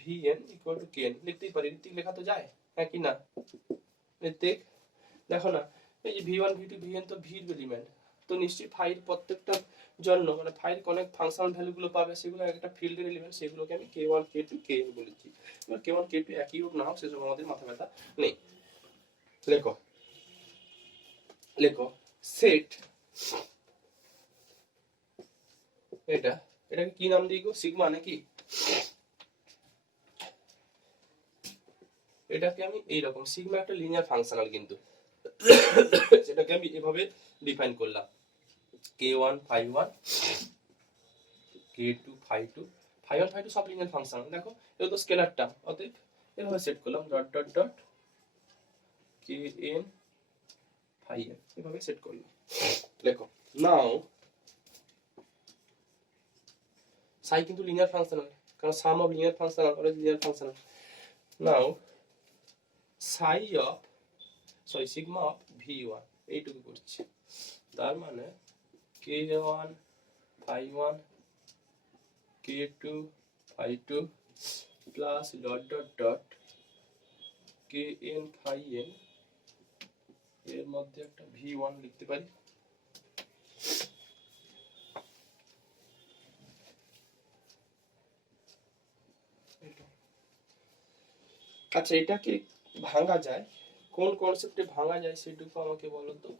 vn equal to kn, লিখতেই পারি, ঋত্বিক লেখা তো যায়, হ্যাঁ কি না ঋত্বিক? দেখো না এই যে v1 v2 vn তো ভির এলিমেন্ট, তো নিশ্চয়ই ফাইর প্রত্যেকটা জন্য মানে ফাইর অনেক ফাংশনাল ভ্যালুগুলো পাবে, সেগুলো একটা ফিল্ডের এলিমেন্ট, সেগুলোকে আমি k1 k2 kn বলেছি। এবার k1 k2 একই হোক না হোক সেসব আমাদের মাথা ব্যথা নেই। লেখো লেখো সেট, এটাকে কি নাম দিই গো, সিগমা নাকি? এটাকে আমি এইরকম, সিগমা একটা লিনিয়ার ফাংশনাল, কিন্তু সেটাকে আমি এভাবে ডিফাইন করলাম, k1 phi1 k2 phi2, phi1 phi2 সব লিনিয়ার ফাংশনাল। দেখো এটা তো স্কেলার টার্ম, অতএব এভাবে সেট করলাম dot dot dot kn phi n, এভাবে সেট করলাম। দেখো নাও সাই কিন্তু লিনিয়ার ফাংশনাল, কারণ সাম অফ লিনিয়ার ফাংশনাল আর linear functional. Now psi of sigma of v1 এইটুকু করছি, তার মানে k1 phi1 k2 phi2 plus dot dot dot kn phi n, এর মধ্যে একটা v1 লিখতে পারি। আচ্ছা এটাকে ভাঙা যায়, কোন কনসেপ্টে ভাঙা যায় সেটুকু আমাকে বলো তো।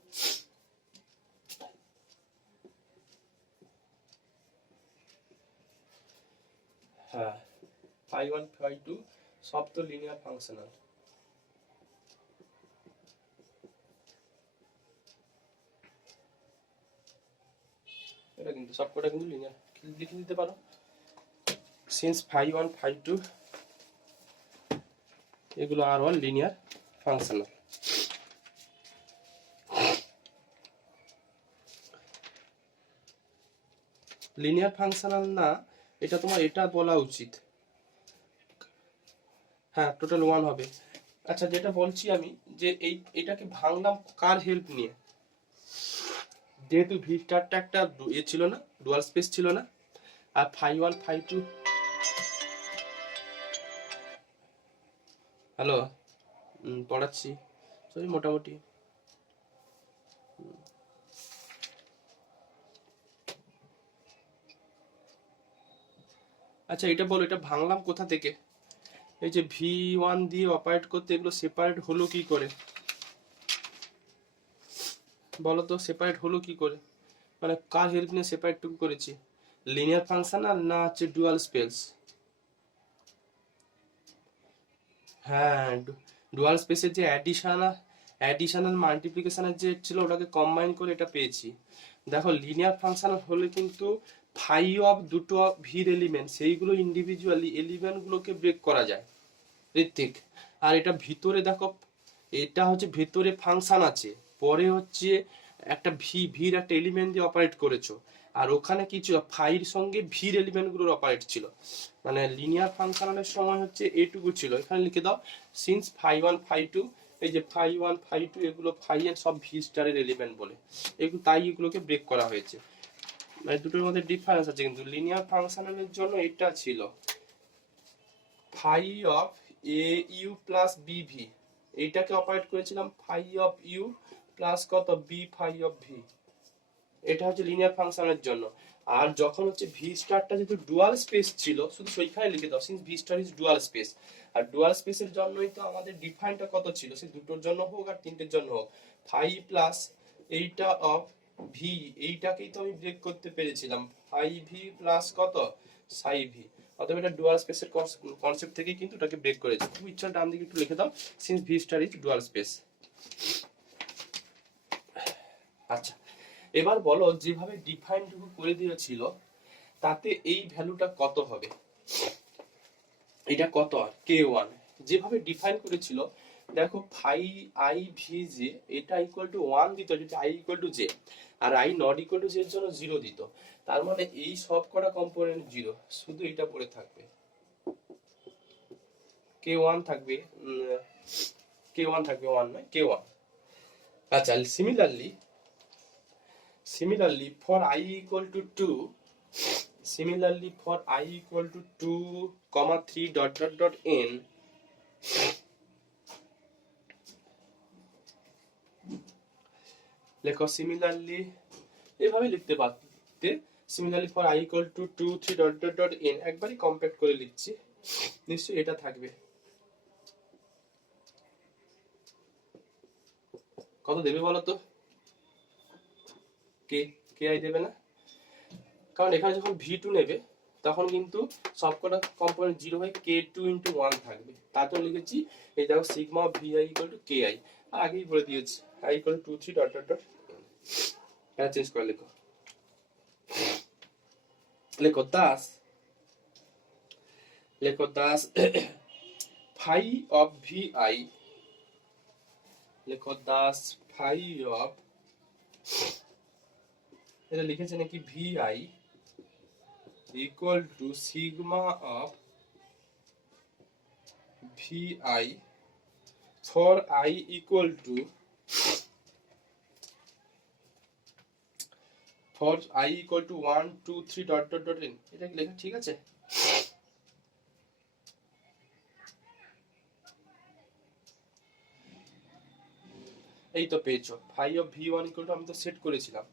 হ্যাঁ, phi1 phi2 সব তো লিনিয়ার ফাংশনাল, এটা কিন্তু সবকটা কিন্তু লিনিয়ার, লিখে দিতে পারো সিন্স phi1 phi2 এগুলো আর all linear functional. Linear functional না, এটা তোমার এটা বলা উচিত, হ্যাঁ টোটাল 1 হবে। আচ্ছা যেটা বলছি আমি যে এটাকে ভাঙলাম কার হেল্প নিয়ে, যেহেতু ভি স্টারটা একটা ছিল না, ডুয়াল স্পেস ছিল না, আর phi1 phi2, হ্যালো পড়াচ্ছি সরি মোটামুটি। আচ্ছা এটা বলো, এটা ভাঙলাম কোথা থেকে? এই যে v1 দিয়ে অপারেট করতে এগুলো সেপারেট হলো কি করে বলো তো, সেপারেট হলো কি করে, মানে কার হেল্প নিয়ে সেপারেট করেছি, লিনিয়ার ফাংশনাল না হচ্ছে ডুয়াল স্পেস? হ্যাঁ ডুয়াল স্পেসের যে অ্যাডিশনাল মাল্টিপ্লিকেশনের যে ছিল ওটাকে কম্বাইন করে এটা পেয়েছি। দেখো লিনিয়ার ফাংশনাল হলে কিন্তু ফাই অফ দুটো ভির এলিমেন্ট সেইগুলো ইন্ডিভিজুয়ালি এলিমেন্টগুলোকে ব্রেক করা যায় ঋত্বিক। আর এটা ভিতরে দেখো, এটা হচ্ছে ভেতরে ফাংশন আছে, পরে হচ্ছে একটা ভির একটা এলিমেন্ট দিয়ে অপারেট করেছো, আর ওখানে কি ছিল ফাইর সঙ্গে ভির এলিমেন্টগুলোর অপারেট ছিল, মানে লিনিয়ার ফাংশনালের সময় হচ্ছে এটুকু ছিল। এখানে লিখে দাও সিন্স phi1 phi2, এই যে phi1 phi2 এগুলো ফাই এর সব ভি স্টারের এলিমেন্ট বলে, এগুলো তাই এগুলোকে ব্রেক করা হয়েছে। মানে দুটোর মধ্যে ডিফারেন্স আছে, কিন্তু লিনিয়ার ফাংশনালের জন্য এটা ছিল phi of A U plus B V, এইটাকে অপারেট করেছিলাম ফাই অফ ইউ প্লাস কত বি ফাই অফ ভি, এটা হচ্ছে লিনিয়ার ফাংশনের জন্য। আর যখন হচ্ছে ভি স্টারটা যেহেতু ডুয়াল স্পেস ছিল, শুধু সেইখানে লিখে দাও since V star is dual space, আর ডুয়াল স্পেসের জন্যই তো আমাদের ডিফাইনটা কত ছিল, সে দুটোর জন্য হোক আর তিনটের জন্য হোক, ফাই প্লাস এইটা অফ ভি, এইটাকেই তো আমি ব্রেক করতে পেরেছিলাম, ফাই ভি প্লাস কত সাই ভি, অতএব এটা ডুয়াল স্পেসের কনসেপ্ট থেকেই কিন্তু এটাকে ব্রেক করেছে। তুমি ইচ্ছা ডান দিকে একটু লিখে দাও since V star is dual space. আচ্ছা এবার বলো যেভাবে ডিফাইনটুকু করে দিয়েছিল তাতে এই ভ্যালুটা কত হবে, এটা কত আর k1 যেভাবে ডিফাইন করেছিল, দেখো ফাই আই ভি জে এটা ইকুয়াল টু 1 দিত যদি i ইকুয়াল টু জে, আর i not equal to J এর জন্য 0 দিত, তার মানে এই সব কটা কম্পোনেন্ট 0, শুধু এটা পড়ে থাকবে k1 থাকবে, k1 থাকবে 1 নয় k1। আচ্ছা similarly for I equal to 2, similarly for I equal to 2 comma 3 dot dot dot n, লেখো similarly এভাবে লিখতে পারতে। Similarly for i equal two 2 3 dot dot dot n একবারই কম্প্যাক্ট করে লিখছি, নিশ্চয়ই এটা থাকবে। কত দেবে বলো তো? কে কে আই দেবে না? কারণ এখানে যখন v2 নেবে তখন কিন্তু সবকটা কম্পোনেন্ট 0 হয়ে k2 ইনটু 1 থাকবে। তার জন্য লিখেছি এই দেখো sigma of vi equal two ki, আর আগেই বলে দিয়েছি i equal two 2 3 dot dot dot. এটা চেঞ্জ করে লিখো, লেখো দাস, লেখো দাস ফাই অফ vi, লেখো দাস ফাই অফ, এটা লিখেছে নাকি vi equal to sigma of vi for i equal two, for i equal to 1 2 3 dot dot dot n। এটা কি লেখা ঠিক আছে? এই তো পেয়েছো। Phi of v1 equal two, আমি তো সেট করেছিলাম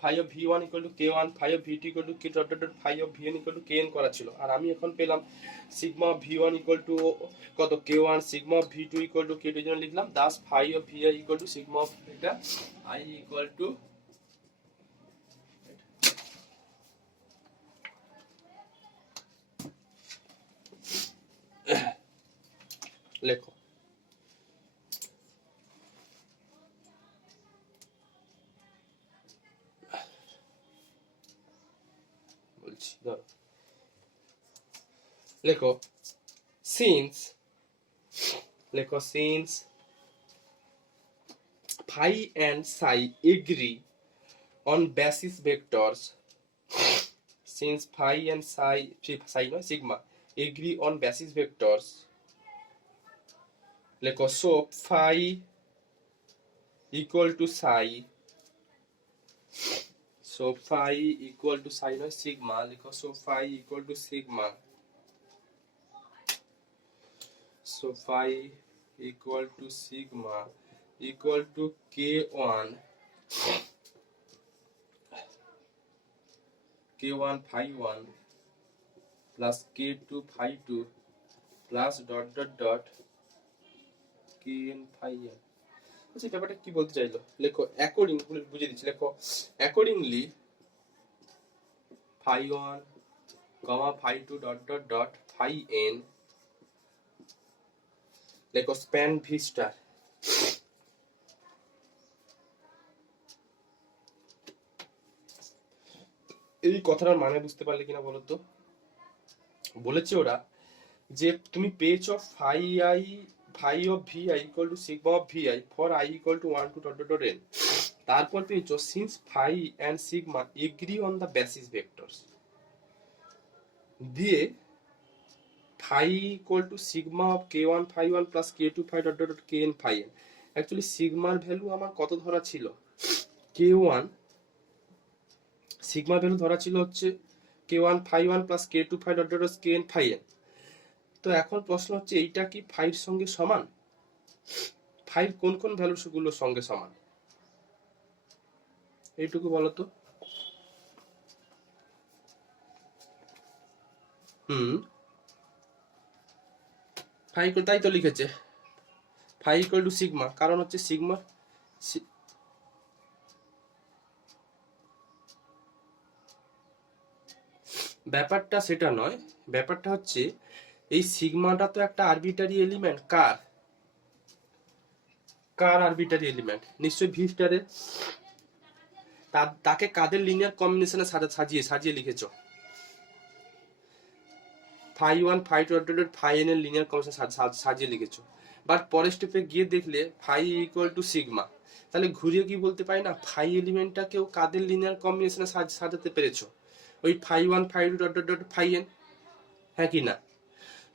phi of v1 equal to k1, phi of v2 equal to k dot dot dot, phi of vn equal to kn করা ছিল। আর আমি এখন পেলাম sigma of v1 equal to কত k1, sigma of v2 equal two k2, জন্য লিখলাম thus phi of vi equal to sigma of এটা i equal to, লেখো বলছি, ধরো লেখো সিন্স, লেখো since phi and psi agree on basis vectors, since phi and psi no sigma agree on basis vectors, লেখো so phi equal to psi, so phi equal to psi no sigma, লেখো so phi equal to sigma, so phi equal to sigma equal to k1 phi 1 plus k2 phi 2 plus dot dot dot kn phi n। আচ্ছা ব্যাপারটা কি বলতে চাইলো? লেখো according, বুঝিয়ে দিচ্ছি, লেখো accordingly phi 1 phi 2 dot dot dot phi n, লেখো স্প্যান v স্টার। এই কথাটার মানে বুঝতে পারলে কিনা বলো তো? বলেছে ওরা যে তুমি পেয়েছো phi of vi equal to sigma of vi for i equal to 1 to dot dot n, তারপর পেয়েছো since phi and sigma agree on the basis vectors, দিয়ে phi equal to sigma of k1 phi 1 plus k2 phi dot dot kn phi n। Actually সিগমার value আমার কত ধরা ছিল? k1 sigma value ধরা ছিল হচ্ছে k1 phi 1 plus k2 phi dot dot kn phi n। তো এখন প্রশ্ন হচ্ছে এইটা কি ফাইর সঙ্গে সমান? ফাইর কোন কোন ভ্যালু গুলোর সঙ্গে সমান এইটুকু বলো তো। ফাই তাই তো লিখেছে ফাই ইকুয়াল টু সিগমা, কারণ হচ্ছে সিগমা, ব্যাপারটা সেটা নয়, ব্যাপারটা হচ্ছে এই সিগমাটা তো একটা আরবিটারি এলিমেন্ট। কার আরবিটারি এলিমেন্ট? নিশ্চয়ই ভি স্টারের। তাকে কাদের লিনিয়ার কম্বিনেশনে সাজিয়ে লিখেছো? Phi 1 phi 2 dot phi n এর লিনিয়ার কম্বিনেশন সাজিয়ে লিখেছো। বাট পরের স্টেপে গিয়ে দেখলে ফাই ইকুয়াল টু সিগমা, তাহলে ঘুরিয়ে কি বলতে পারি না ফাই এলিমেন্টটাকেও কাদের লিনিয়ার কম্বিনেশনে সাজাতে পেরেছো? ওই phi 1 phi 2 dot dot phi n, হ্যাঁ কি না?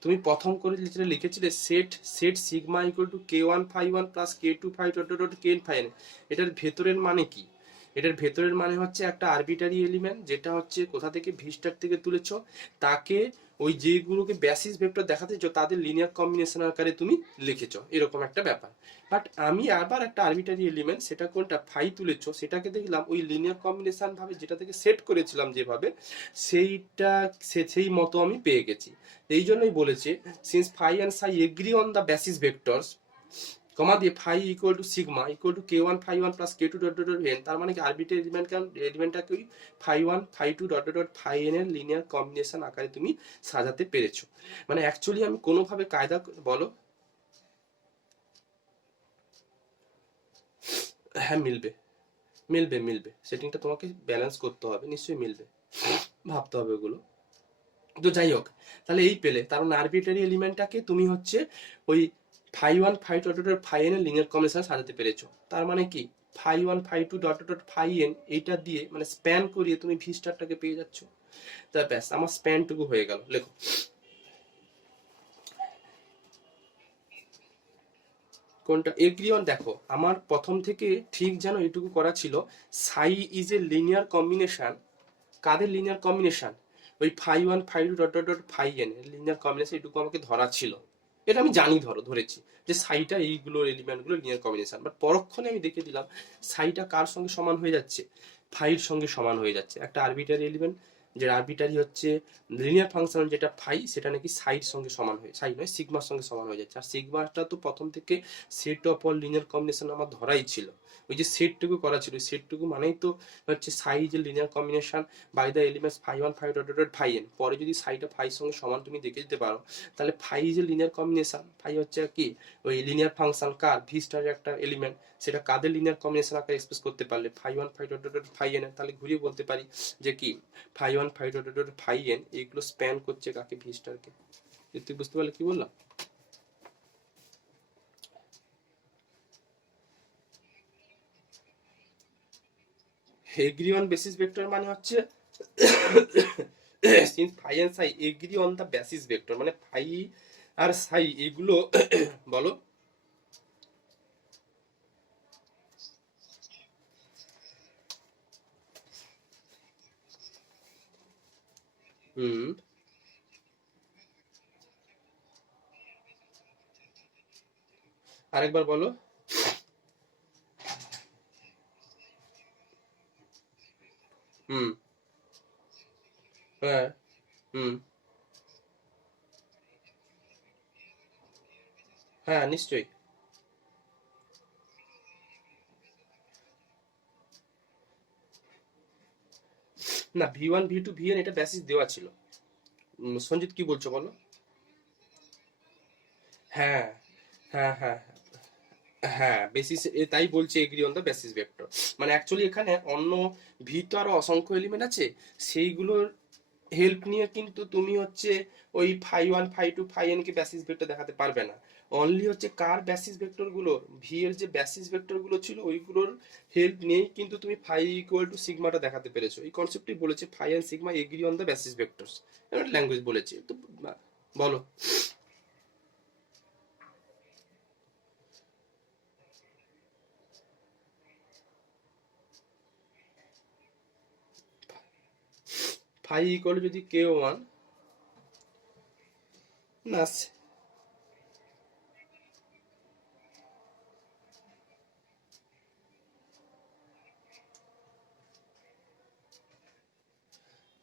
তুমি প্রথম করে যেটা লিখেছিলে set sigma equal to k1 phi 1 plus k2 phi dot dot kn phi n, এটার ভেতরের মানে কি? এটার ভেতরের মানে হচ্ছে একটা আরবিটারি এলিমেন্ট, যেটা হচ্ছে কোথা থেকে ভি স্টার থেকে তুলেছো, তাকে ওই যেগুলোকে বেসিস ভেক্টর দেখাতেছো তাদের লিনিয়ার কম্বিনেশন আকারে তুমি লিখেছো, এরকম একটা ব্যাপার। বাট আমি আবার একটা আরবিটারি এলিমেন্ট, সেটা কোনটা ফাই তুলেছো, সেটাকে দেখলাম ওই লিনিয়ার কম্বিনেশন ভাবে যেটা থেকে সেট করেছিলাম যেভাবে, সেইটা সেই মতো আমি পেয়ে গেছি। এই জন্যই বলেছে since phi and psi agree on the basis vectors, comma দিয়ে phi equal to sigma equal to K one phi one plus K two dot dot dot N, তার মানে কি আরবিটারি এলিমেন্টটাকে ওই phi one phi two dot dot dot phi N এর linear combination আকারে তুমি সাজাতে পেরেছো। মানে অ্যাকচুয়ালি আমি কোনোভাবে কায়দা, বলো। হ্যাঁ মিলবে, মিলবে মিলবে, সেটিংটা তোমাকে ব্যালেন্স করতে হবে, নিশ্চয়ই মিলবে, ভাবতে হবে ওগুলো। তো যাই হোক, তাহলে এই পেলে, তার মানে আরবিটারি এলিমেন্টটাকে তুমি হচ্ছে ওই phi one phi two dot dot phi N এর লিনিয়ার কম্বিনেশন সাজাতে পেরেছো। তার মানে কি phi one phi two dot dot phi N এইটা দিয়ে মানে স্প্যান করিয়ে তুমি ভি স্টারটাকে পেয়ে যাচ্ছ। তা ব্যাস, আমার স্প্যানটুকু হয়ে গেল। লেখো কোনটা এগ্রি অন, দেখো আমার প্রথম থেকে ঠিক যেন এইটুকু করা ছিল, psi is a linear combination, কাদের লিনিয়ার কম্বিনেশন, ওই phi one phi two dot dot dot phi N এর লিনিয়ার কম্বিনেশন, এটুকু আমাকে ধরা ছিল, এটা আমি জানি, ধরেছি যে সাইটা এইগুলোর এলিমেন্টগুলো লিনিয়ার কম্বিনেশন। বাট পরক্ষণে আমি দেখে দিলাম সাইটা কার সঙ্গে সমান হয়ে যাচ্ছে, ফাইর সঙ্গে সমান হয়ে যাচ্ছে। একটা আরবিটারি এলিমেন্ট, যে আরবিটারি হচ্ছে লিনিয়ার ফাংশন যেটা ফাই, সেটা নাকি সাইড সঙ্গে সমান হয়ে, সাই নয় সিগমার সঙ্গে সমান হয়ে যাচ্ছে। আর সিগমাটা তো প্রথম থেকে set of all linear combination আমার ধরাই ছিল, ওই যে সেটটুকু করা ছিল, ওই সেটটুকু মানেই তো হচ্ছে সাই যে linear combination by the elements phi one phi dot dot phi N. পরে যদি সাইটা ফাই সঙ্গে সমান তুমি দেখে দিতে পারো, তাহলে ফাই যে লিনিয়ার কম্বিনেশন, ফাই হচ্ছে কি ওই লিনিয়ার ফাংশন কার ভি স্টারের একটা এলিমেন্ট, সেটা কাদের লিনিয়ার কম্বিনেশন আকারে এক্সপ্রেস করতে পারলে phi one phi dot dot phi N, তাহলে ঘুরিয়ে বলতে পারি যে কি phi one phi dot dot phi N এইগুলো স্প্যান করছে কাকে, ভি স্টারকে। তুই বুঝতে পারলে কি বললাম? এগ্রি অন বেসিস ভেক্টর মানে হচ্ছে since phi and psi agree on the basis vector, মানে ফাই আর সাই এগুলো বলো। হুম, আরেকবার বলো। হুম, হ্যাঁ, হুম, হ্যাঁ নিশ্চয়ই। না V one V two V N এটা বেসিস দেওয়া ছিল। সঞ্জিত কি বলছো বলো। হ্যাঁ হ্যাঁ হ্যাঁ হ্যাঁ বেসিস, তাই বলছে agri on the basis vector. মানে অ্যাকচুয়ালি এখানে অন্য ভি তো আরো অসংখ্য এলিমেন্ট আছে, সেইগুলোর হেল্প নিয়ে কিন্তু তুমি হচ্ছে ওই phi one phi two phi N কে বেসিস ভেক্টর দেখাতে পারবে না। অনলি হচ্ছে কার বেসিস ভেক্টর গুলো, ভি এর যে বেসিস ভেক্টর গুলো ছিল ওইগুলোর হেল্প নিয়েই কিন্তু তুমি ফাই ইকুয়াল টু সিগমাটা দেখাতে পেরেছো। এই কনসেপ্টই বলেছে phi and sigma agree on the basis vectors, language বলেছে তো। বলো। ফাই ইকুয়াল যদি কে ওয়ান, না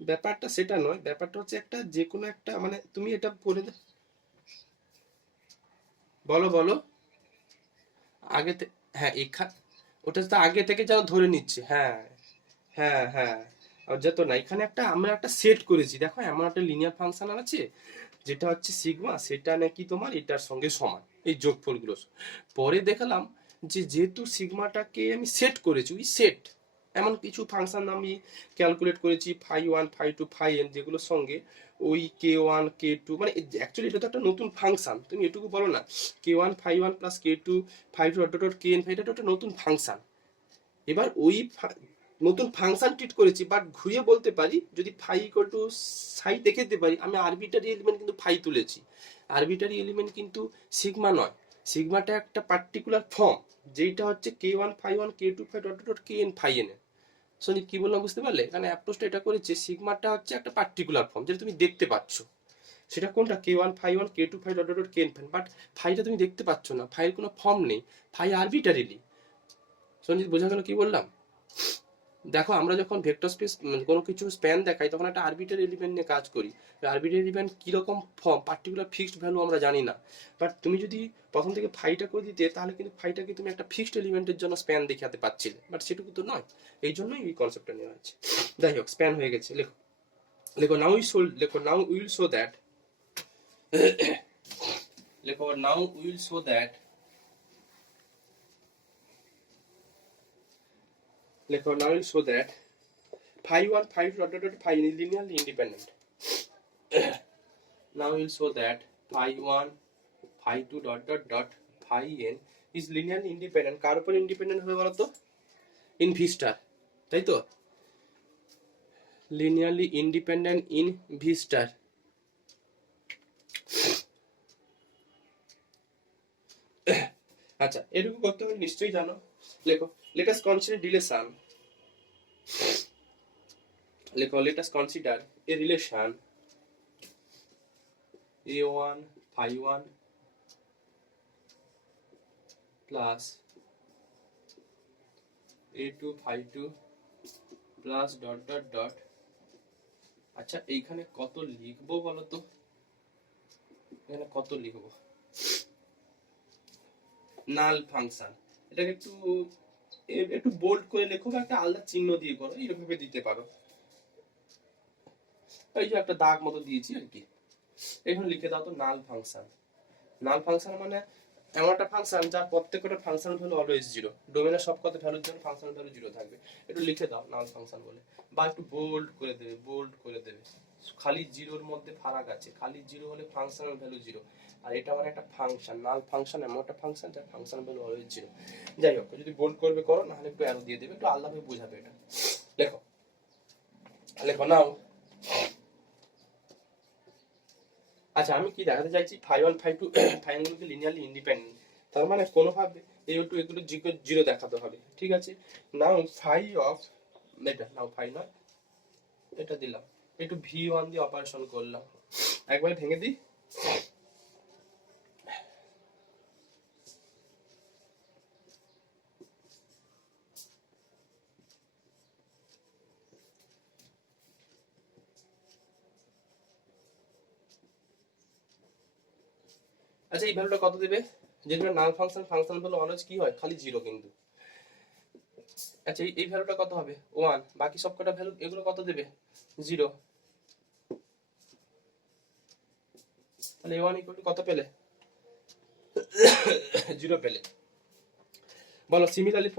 ব্যাপারটা সেটা নয়, ব্যাপারটা হচ্ছে একটা যে কোনো একটা মানে তুমি এটা করে বলো বলো আগে হ্যাঁ ওটা তো আগে থেকে যেন ধরে নিচ্ছে, হ্যাঁ হ্যাঁ হ্যাঁ। আর যত না এখানে একটা আমরা একটা সেট করেছি, দেখো এমন একটা লিনিয়ার ফাংশন আছে যেটা হচ্ছে সিগমা, সেটা নাকি তোমার এটার সঙ্গে সমান, এই যোগফলগুলো। পরে দেখালাম যে যেহেতু সিগমাটাকে আমি সেট করেছি, ওই সেট এমন কিছু ফাংশন আমি ক্যালকুলেট করেছি phi one phi two phi N, যেগুলোর সঙ্গে ওই কে ওয়ান কে টু, মানে অ্যাকচুয়ালি এটা তো একটা নতুন ফাংশন, তুমি এটুকু বলো না K one phi one plus K two phi two dot dot K N phi, এটা তো একটা নতুন ফাংশন। এবার ওই নতুন ফাংশন ট্রিট করেছি, বাট ঘুরিয়ে বলতে পারি যদি ফাই ইকুয়াল টু সাই দেখে দিতে পারি, আমি আরবিটারি এলিমেন্ট কিন্তু ফাই তুলেছি, আরবিটারি এলিমেন্ট কিন্তু সিগমা নয়। সিগমাটা একটা পার্টিকুলার ফর্ম, যেটা হচ্ছে K one phi one K two phi dot dot K N phi N. সনিক কি বললাম বুঝতে পারলে? এখানে অ্যাপ্রোচটা এটা করেছে, সিগমাটা হচ্ছে একটা পার্টিকুলার ফর্ম যেটা তুমি দেখতে পাচ্ছ, সেটা কোনটা k1 phi1 k2 phi dot dot kn phi, but ফাইটা তুমি দেখতে পাচ্ছ না, ফাইয়ের কোনো ফর্ম নেই, ফাই আরবিটারিলি। সঞ্জিত বোঝা গেল কি বললাম? দেখো আমরা যখন ভেক্টর স্পেস কোনো কিছু স্প্যান দেখাই তখন একটা আরবিটারি এলিমেন্ট নিয়ে কাজ করি। আরবিটারি এলিমেন্ট কিরকম ফর্ম, পার্টিকুলার ফিক্সড ভ্যালু আমরা জানি না, বাট তুমি যদি প্রথম থেকে ফাইটা করে দিতে তাহলে কিন্তু ফাইটাকে তুমি একটা ফিক্সড এলিমেন্টের জন্য স্প্যান দেখাতে পারছিলে, বাট সেটুকু তো নয়। এই জন্যই এই কনসেপ্টটা নেওয়া হয়েছে। যাই হোক, স্প্যান হয়ে গেছে, লেখো লেখো নাও উইল শো দ্যাট লেখো নাও উইল শো দ্যাট লেখো now will show that phi1 phi2 dot dot dot phi is linearly independent. Now we'll show that phi1 phi2 dot dot dot phi n is linearly independent. কার উপর independent হবে বলতো? In V star, তাই তো? Linearly independent in V star. আচ্ছা, এটুকু করতে হবে নিশ্চয়ই জানো। লেখো let us consider relation. লেখো let us consider a relation a1 phi1 plus a2 phi2 plus dot dot dot। আচ্ছা, এইখানে কত লিখবো বলো তো? এখানে কত লিখবো? নাল ফাংশন, এটাকে একটু একটু বোল্ড করে লেখো বা একটা আলাদা চিহ্ন দিয়ে করো, এইভাবে দিতে পারো। এই যে একটা দাগ মতো দিয়েছি আর কি, এখন লিখে দাও তো নাল ফাংশন। নাল ফাংশন মানে এমন একটা ফাংশন যার প্রত্যেকটা ফাংশন ভ্যালু অলওয়েজ জিরো, ডোমেনের সব কত ভ্যালুর জন্য ফাংশন ভ্যালু জিরো থাকবে। একটু লিখে দাও নাল ফাংশন বলে, বা একটু বোল্ড করে দেবে। খালি জিরোর মধ্যে ফারাক আছে, খালি জিরো হলে ফাংশনাল ভ্যালু জিরো, আর এটা মানে একটা ফাংশন, নাল ফাংশন এমন একটা ফাংশন যার ফাংশন ভ্যালু অলওয়েজ জিরো। যাই হোক, যদি বোল্ড করবে করো, না হলে একটু অ্যারো দিয়ে দেবে, একটু আলাদাভাবে বোঝাবে এটা। লেখো লেখো নাও। আচ্ছা, আমি কি দেখাতে চাইছি, ফাই1 ফাই2 ফাইনগুলোকে লিনিয়ারলি ইন্ডিপেন্ডেন্ট, তার মানে কোনোভাবে এগুলো জিরো দেখাতে হবে, ঠিক আছে? নাও ফাই অফ, এটা নাও ফাই নয়, এটা দিলাম, একটু v1 দিয়ে অপারেশন করলাম, একবার ভেঙে দিই। আচ্ছা, এই ভ্যালুটা কত দেবে? যেগুলো নাল ফাংশন ভ্যালু অলওয়েজ কি হয়, খালি জিরো কিন্তু। আচ্ছা, এই ভ্যালুটা কত হবে? 1। বাকি সব কটা ভ্যালু এগুলো কত দেবে? 0। তাহলে a1 ইকুয়াল টু কত পেলে? 0 পেলে। বলো similarly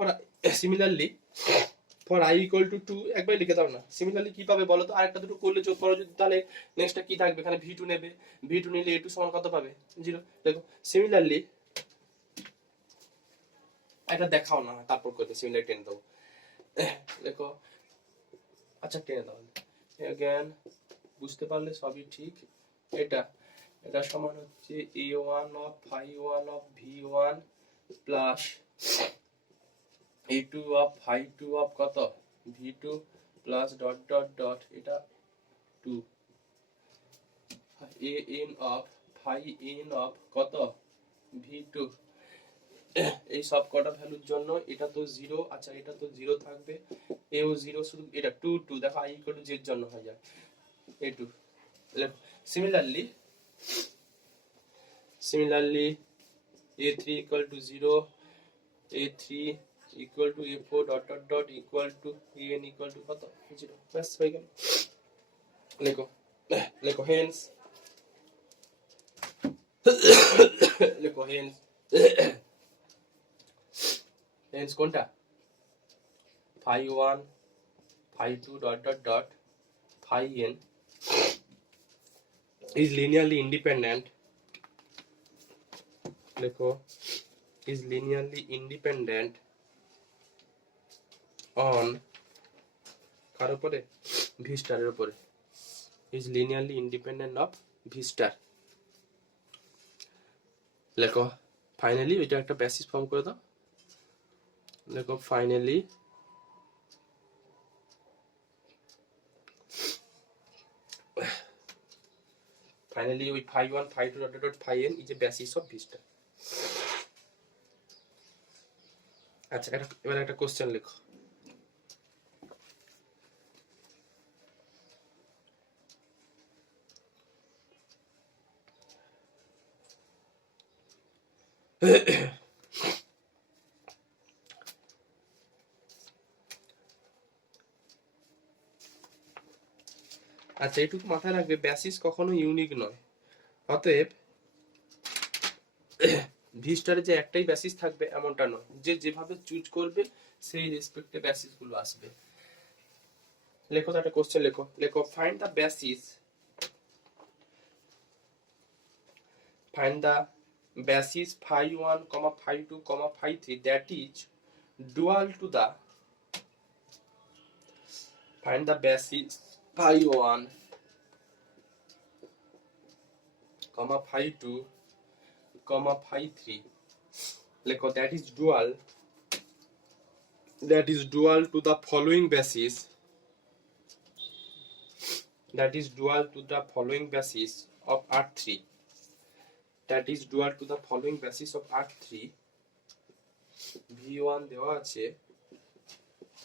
for i equal two 2, একবার লিখে দাও না। সিমিলারলি কি পাবে বলো তো? আরেকটা দুটো করলে যোগ করো যদি, তাহলে নেক্সটটা কি থাকবে? এখানে v2 নেবে, v2 নিলে a2 সমান কত পাবে? 0। দেখো সিমিলারলি, এটা দেখাও না, তারপর করবে। সিমিলারলি টেনে দাও, দেখো। আচ্ছা, টেনে দাও again, বুঝতে পারলে সবই ঠিক। এটা এটা সমান হচ্ছে a1 of phi1 of v1 plus a2 of phi2 of কত? v2 plus dot dot dot, এটা 2 an of phi n of কত? v2। এই সব কটা ভ্যালুর জন্য এটা তো 0, আচ্ছা এটা তো 0 থাকবে, এও 0, শুধু এটা 2 2, দেখো i ইকুয়াল টু j এর জন্য হয়ে যায় a2। Similarly a3 equal to 0, a3 equal to a4 dot dot dot equal to an equal to কত? 0। ব্যাস হয়ে গেল। লেখো হেন্স হেন্স কোনটা? phi1 phi2 dot dot dot phi n is linearly independent। লেখো is linearly independent on কার উপরে? v star এর উপরে। is linearly independent of v star। লেখো ফাইনালি এটা একটা বেসিস ফর্ম করে দাও। লেখো ফাইনালি ফাইনালি ওই phi 1 phi 2 dot dot phi n is a basis of V star. আচ্ছা এবার একটা কোশ্চেন লেখো। আচ্ছা এইটুকু মাথায় রাখবে, বেসিস কখনো ইউনিক নয়। অতএব ভি স্টারে যে একটাই বেসিস থাকবে এমনটা নয়, যে যেভাবে চুজ করবে সেই রেসপেক্টে বেসিস গুলো আসবে। লেখো তো একটা কোশ্চেন লেখো। লেখো find the basis, find the basis phi 1, phi 2, phi 3 that is dual to the, find the basis phi 1, phi 2, phi 3 লেখো that is dual to the following basis, that is dual to the following basis of R3, that is dual to the following basis of R3. V1 দেওয়া আছে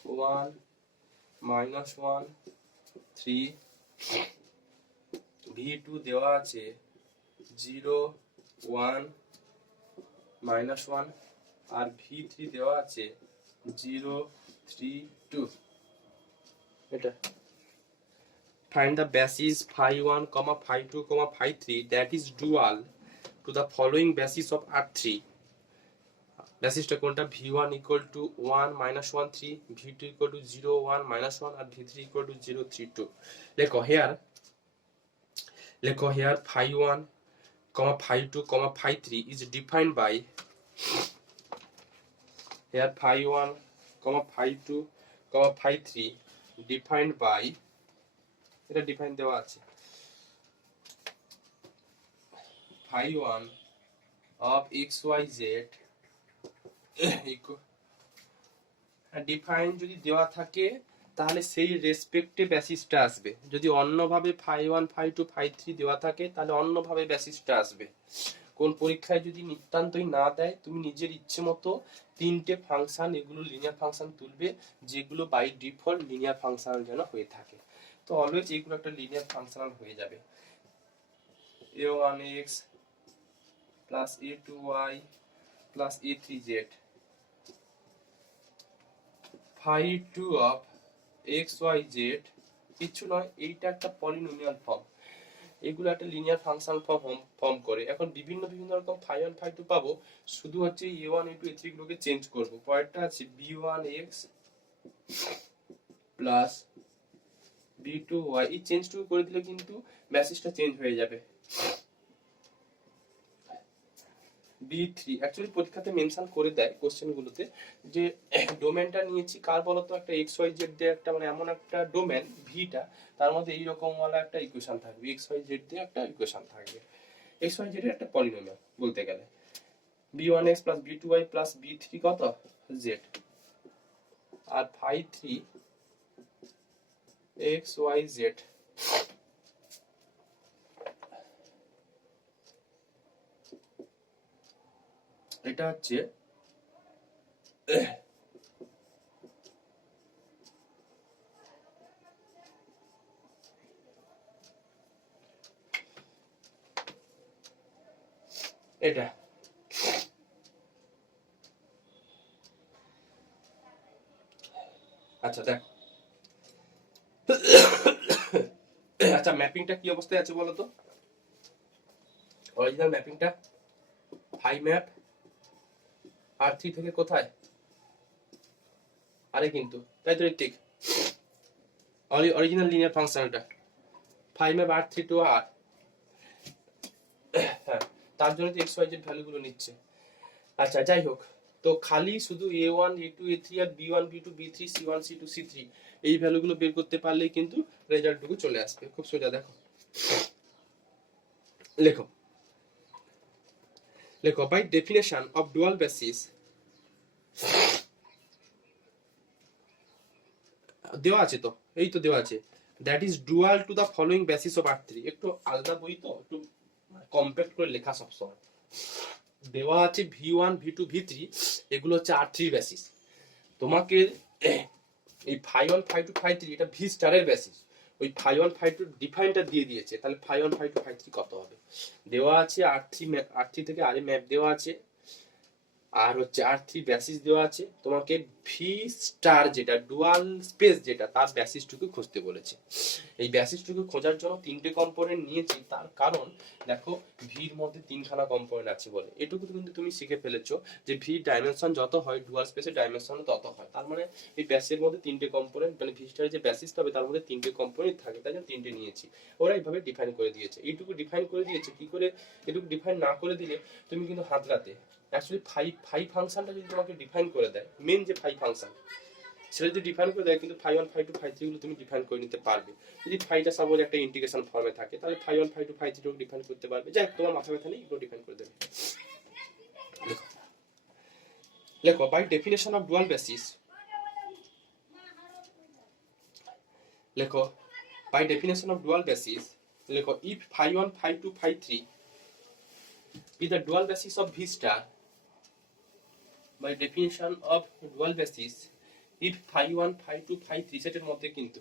1 minus 1 3, V2 দেওয়া আছে 0 1 minus 1 আর V3 দেওয়া আছে 0 3 2। এটা find the basis phi 1, phi 2, phi 3 that is dual to the following basis of R3. বেসিসটা কোনটা? v1 equal to 1 minus 1 3, v2 equal to 0 1 minus 1 R v3 equal to 0 3 2। লেখো here phi 1, phi 2, phi 3 is defined by, here phi 1, phi 2, phi 3 defined by, এটা define দেওয়া আছে phi 1 of xyz define যদি দেওয়া থাকে তাহলে সেই রেসপেক্টে বেসিসটা আসবে। যদি অন্যভাবে phi 1 phi 2 phi 3 দেওয়া থাকে তাহলে অন্যভাবে বেসিসটা আসবে। কোন পরীক্ষায় যদি নিতান্তই না দেয়, তুমি নিজের ইচ্ছে মতো তিনটে ফাংশন, এগুলো লিনিয়ার ফাংশন তুলবে যেগুলো বাই ডিফল্ট লিনিয়ার ফাংশন যেন হয়ে থাকে। তো অলওয়েজ এইগুলো একটা লিনিয়ার ফাংশনাল হয়ে যাবে। a1x plus a2y plus a3z, phi 2 of xyz কিছু নয়, এইটা একটা পলিনোমিয়াল ফর্ম। এগুলো একটা লিনিয়ার ফাংশন ফর্ম করে। এখন বিভিন্ন রকম phi 1 phi 2 পাবো, শুধু হচ্ছে a1 a2 a3 গুলোকে চেঞ্জ করব। পরেরটা আছে b1x প্লাস b2y, এই চেঞ্জটুকু করে দিলে কিন্তু বেসিসটা চেঞ্জ হয়ে যাবে। b3 অ্যাকচুয়ালি পরীক্ষাতে মেনশন করে দেয় কোশ্চেনগুলোতে যে ডোমেনটা নিয়েছি কার বলতো, একটা xyz দিয়ে একটা মানে এমন একটা ডোমেন ভিটা, তার মধ্যে এই রকম ওয়ালা একটা ইকুয়েশন থাকবে, xyz দিয়ে একটা ইকুয়েশন থাকবে। xyz এর একটা পলিনোমিয়াল বলতে গেলে b1x plus b2y plus b3 কত z আর phi 3 xyz। এটা হচ্ছে এটা আচ্ছা দেখ আচ্ছা ম্যাপিংটা কি অবস্থায় আছে বলো তো? অরিজিনাল ম্যাপিংটা phi ম্যাপ R3 থেকে কোথায়? আরে কিন্তু তাই তো ঠিক অরিজিনাল লিনিয়ার ফাংশনটা phi map R3 to R। হ্যাঁ, তার জন্য তো xyz ভ্যালুগুলো নিচ্ছে। আচ্ছা যাই হোক, তো খালি শুধু a1 a2 a3 আর b1 b2 b3 c1 c2 c3 এই ভ্যালুগুলো বের করতে পারলেই কিন্তু রেজাল্টটুকু চলে আসবে। খুব সোজা। দেখো লেখো by definition of dual basis, দেওয়া আছে তো, এই তো দেওয়া আছে that is dual to the following basis of R3। একটু আলাদা বই তো একটু কম্প্যাক্ট করে লেখা সবসময়। দেওয়া আছে V1 V2 V3, এগুলো হচ্ছে R3 বেসিস। তোমাকে এই ফাই1 ফাই2 ফাই3 এটা ভি স্টারের বেসিস। ওই ফাই1 ফাই2 ডিফাইনটা দিয়ে দিয়েছে, তাহলে ফাই1 ফাই2 ফাই3 কত হবে? দেওয়া আছে R3 থেকে আর ম্যাপ দেওয়া আছে, আর হচ্ছে R3 বেসিস দেওয়া আছে। তোমাকে ভি স্টার যেটা ডুয়াল স্পেস যেটা তার বেসিসটুকু খুঁজতে বলেছে। এই বেসিসটুকু খোঁজার জন্য তিনটে কম্পোনেন্ট নিয়েছি, তার কারণ দেখো ভির মধ্যে তিনখানা কম্পোনেন্ট আছে বলে। এটুকু কিন্তু তুমি শিখে ফেলেছো যে ভি ডাইমেনশন যত হয় ডুয়াল স্পেসের ডাইমেনশন তত হয়। তার মানে এই বেসের মধ্যে তিনটে কম্পোনেন্ট, মানে ভি স্টারের যে বেসিসটা হবে তার মধ্যে তিনটে কম্পোনেন্ট থাকে, তাই জন্য তিনটে নিয়েছি। ওরা এইভাবে ডিফাইন করে দিয়েছে। এইটুকু ডিফাইন করে দিয়েছে, কি করে এটুকু ডিফাইন না করে দিলে তুমি কিন্তু হাতড়াতে। অ্যাকচুয়ালি ফাই ফাংশনটা যদি তোমাকে ডিফাইন করে দেয়, মেন যে ফাই ফাংশন সেটা যদি ডিফাইন করে দেয়, কিন্তু ফাই1 ফাই2 ফাই3 গুলো তুমি ডিফাইন করে নিতে পারবে। যদি ফাইটা সাপোজ একটা ইন্টিগ্রেশন ফর্মে থাকে, তাহলে ফাই1 ফাই2 ফাই3 কে ডিফাইন করতে পারবে। যাই তোমার মাথা ব্যথা নেই, এগুলো ডিফাইন করে দেবে। লেখো by definition of dual basis. লেখো by definition of dual basis. লেখো ইফ ফাই1 ফাই2 ফাই3 be the dual basis of V star, by definition of dual basis, if phi1 phi2 phi3 সেটার মধ্যে কিন্তু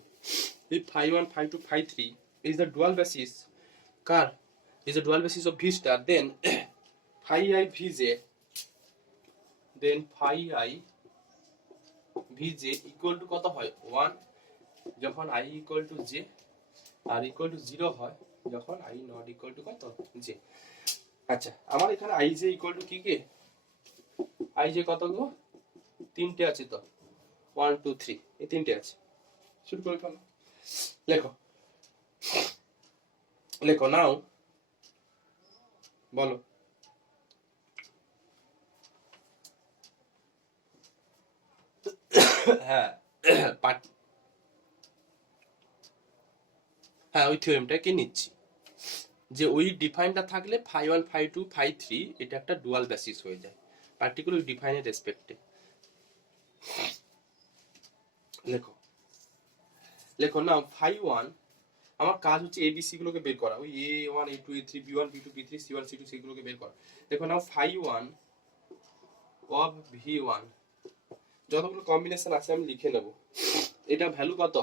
if phi1 phi2 phi3 is the dual basis car is the dual basis of V star, then phi I Vj, then phi I Vj equal to কত হয় 1 যখন I equal to j, আর equal to 0 হয় যখন I not equal to কত j। আচ্ছা আমার এখানে I j equal to কি কি, I j কত গো, তিনটে আছে তো, 1 2 3, এই তিনটে আছে। শুরু করে ফেলো। লেখো লেখো নাও বলো। হ্যাঁ হ্যাঁ ওই থিওরেমটাকে নিচ্ছি যে ওই ডিফাইনটা থাকলে ফাই1 ফাই2 ফাই3 এটা একটা ডুয়াল বেসিস হয়ে যায়, পার্টিকুলার ওই ডিফাইনের রেসপেক্টে। লেখো লেখো নাও ফাই1, আমার কাজ হচ্ছে এবিসি গুলোকে বের করা, ওই a1 a2 a3 b1 b2 b3 c1 c2 সেগুলোকে বের করা। দেখো নাও ফাই1 অফ v1 যতগুলো কম্বিনেশন আছে আমি লিখে নেব। এটা ভ্যালু কত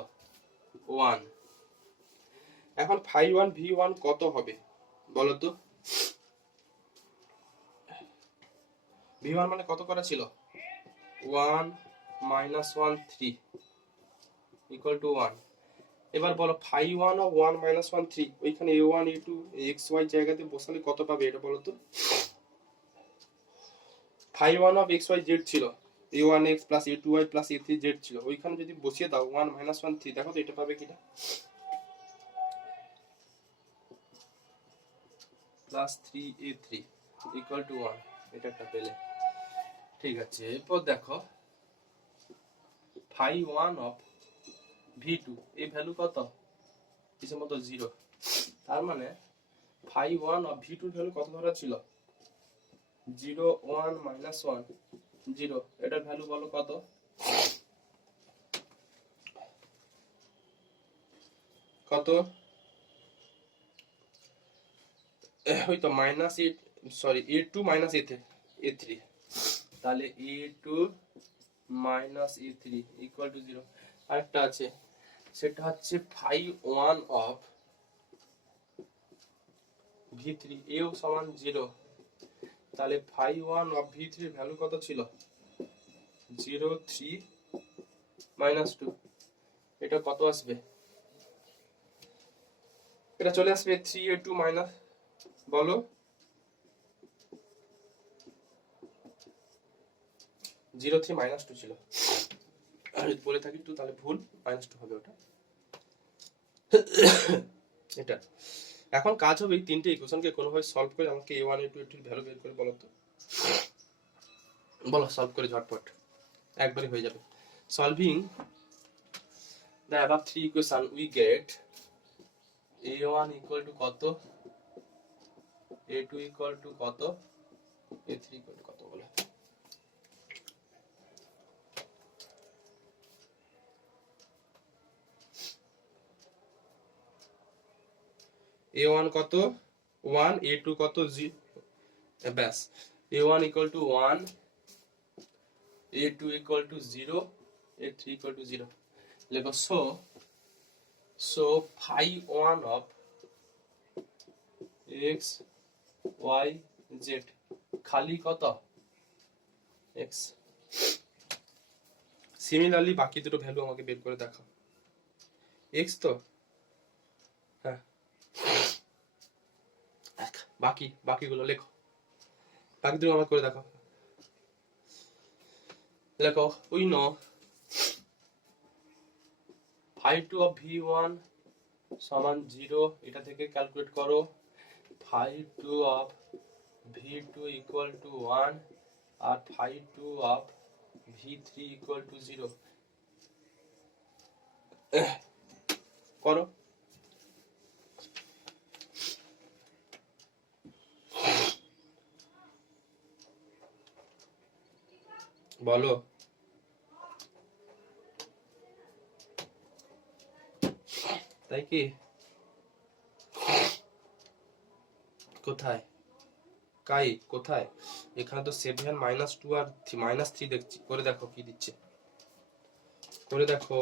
1। এখন ফাই1 v1 কত হবে বলো তো? v1 মানে কত করা ছিল 1 minus 1 3 equal to 1। এবার বলো ফাই1 ও 1 minus 1 3 ওইখানে a1 a2 xy জায়গাতে বসালে কত পাবে এটা বলো তো? ফাই1 অফ xy z ছিল a1x plus a2y plus a3z ছিল, ওইখানে যদি বসিয়ে দাও 1 minus 1 3, দেখো তো এটা পাবে কিনা, plus 3a3 equal to 1, এটা একটা পেলে। ঠিক আছে এরপর দেখো ফাই1 অফ v2 এই ভ্যালু কত হিসেব মতো 0, তার মানে ফাই1 অফ v2 এর ভ্যালু কত ধরা ছিল 0 1 minus 1 0, এটার ভ্যালু বলো কত? কত ওই তো মাইনাস এ সরি a2 মাইনাস a3, তাহলে a2 minus a3 equal to 0। আরেকটা আছে সেটা হচ্ছে ফাই1 অফ v3 এও সমান 0, তাহলে ফাই1 অফ v3 এর ভ্যালু কত ছিল 0 3 মাইনাস 2, এটা কত আসবে? এটা চলে আসবে 3a2 মাইনাস বলো 0 3 মাইনাস 2 ছিল, আর যদি বলে থাকি 2 তাহলে ভুল, মাইনাস 2 হবে ওটা। এটা এখন কাজ হবে এই তিনটে ইকুয়েশনকে কোনোভাবে সলভ করে আমাকে a1 a2 a3 এর ভ্যালু বের করে বলো তো, বলো সলভ করে ঝটপট একবারই হয়ে যাবে। Solving the above three equation we get a1 equal to কত, a2 equal to কত, a3 equal to কত বলো? a1 কত 1, a2 কত 0, ব্যাস a1 equal to 1, a2 equal to 0, a3 equal to 0 লেখো। so phi 1 of x y z খালি কত x। সিমিলারলি বাকি দুটো ভ্যালু আমাকে বের করে দেখাও। x তো হ্যাঁ, বাকিগুলো লেখো, বাকি দুটো আমাকে করে দেখাও। লেখো we know phi 2 of v1 সমান 0, এটা থেকে ক্যালকুলেট করো phi 2 of v2 equal to 1 আর phi 2 of v3 equal to 0 করো। বলো তাই কি? কোথায় কোথায়? এখানে তো 7 -2 আর -3 দেখছি। করে দেখো কি দিচ্ছে, করে দেখো,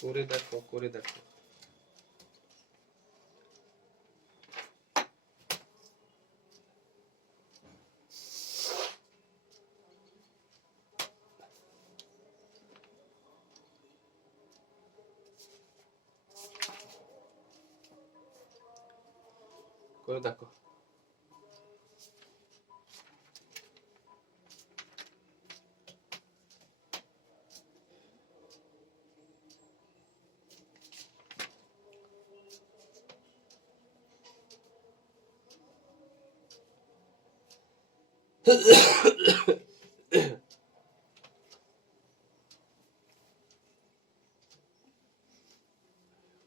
করে দেখো। করে দেখো।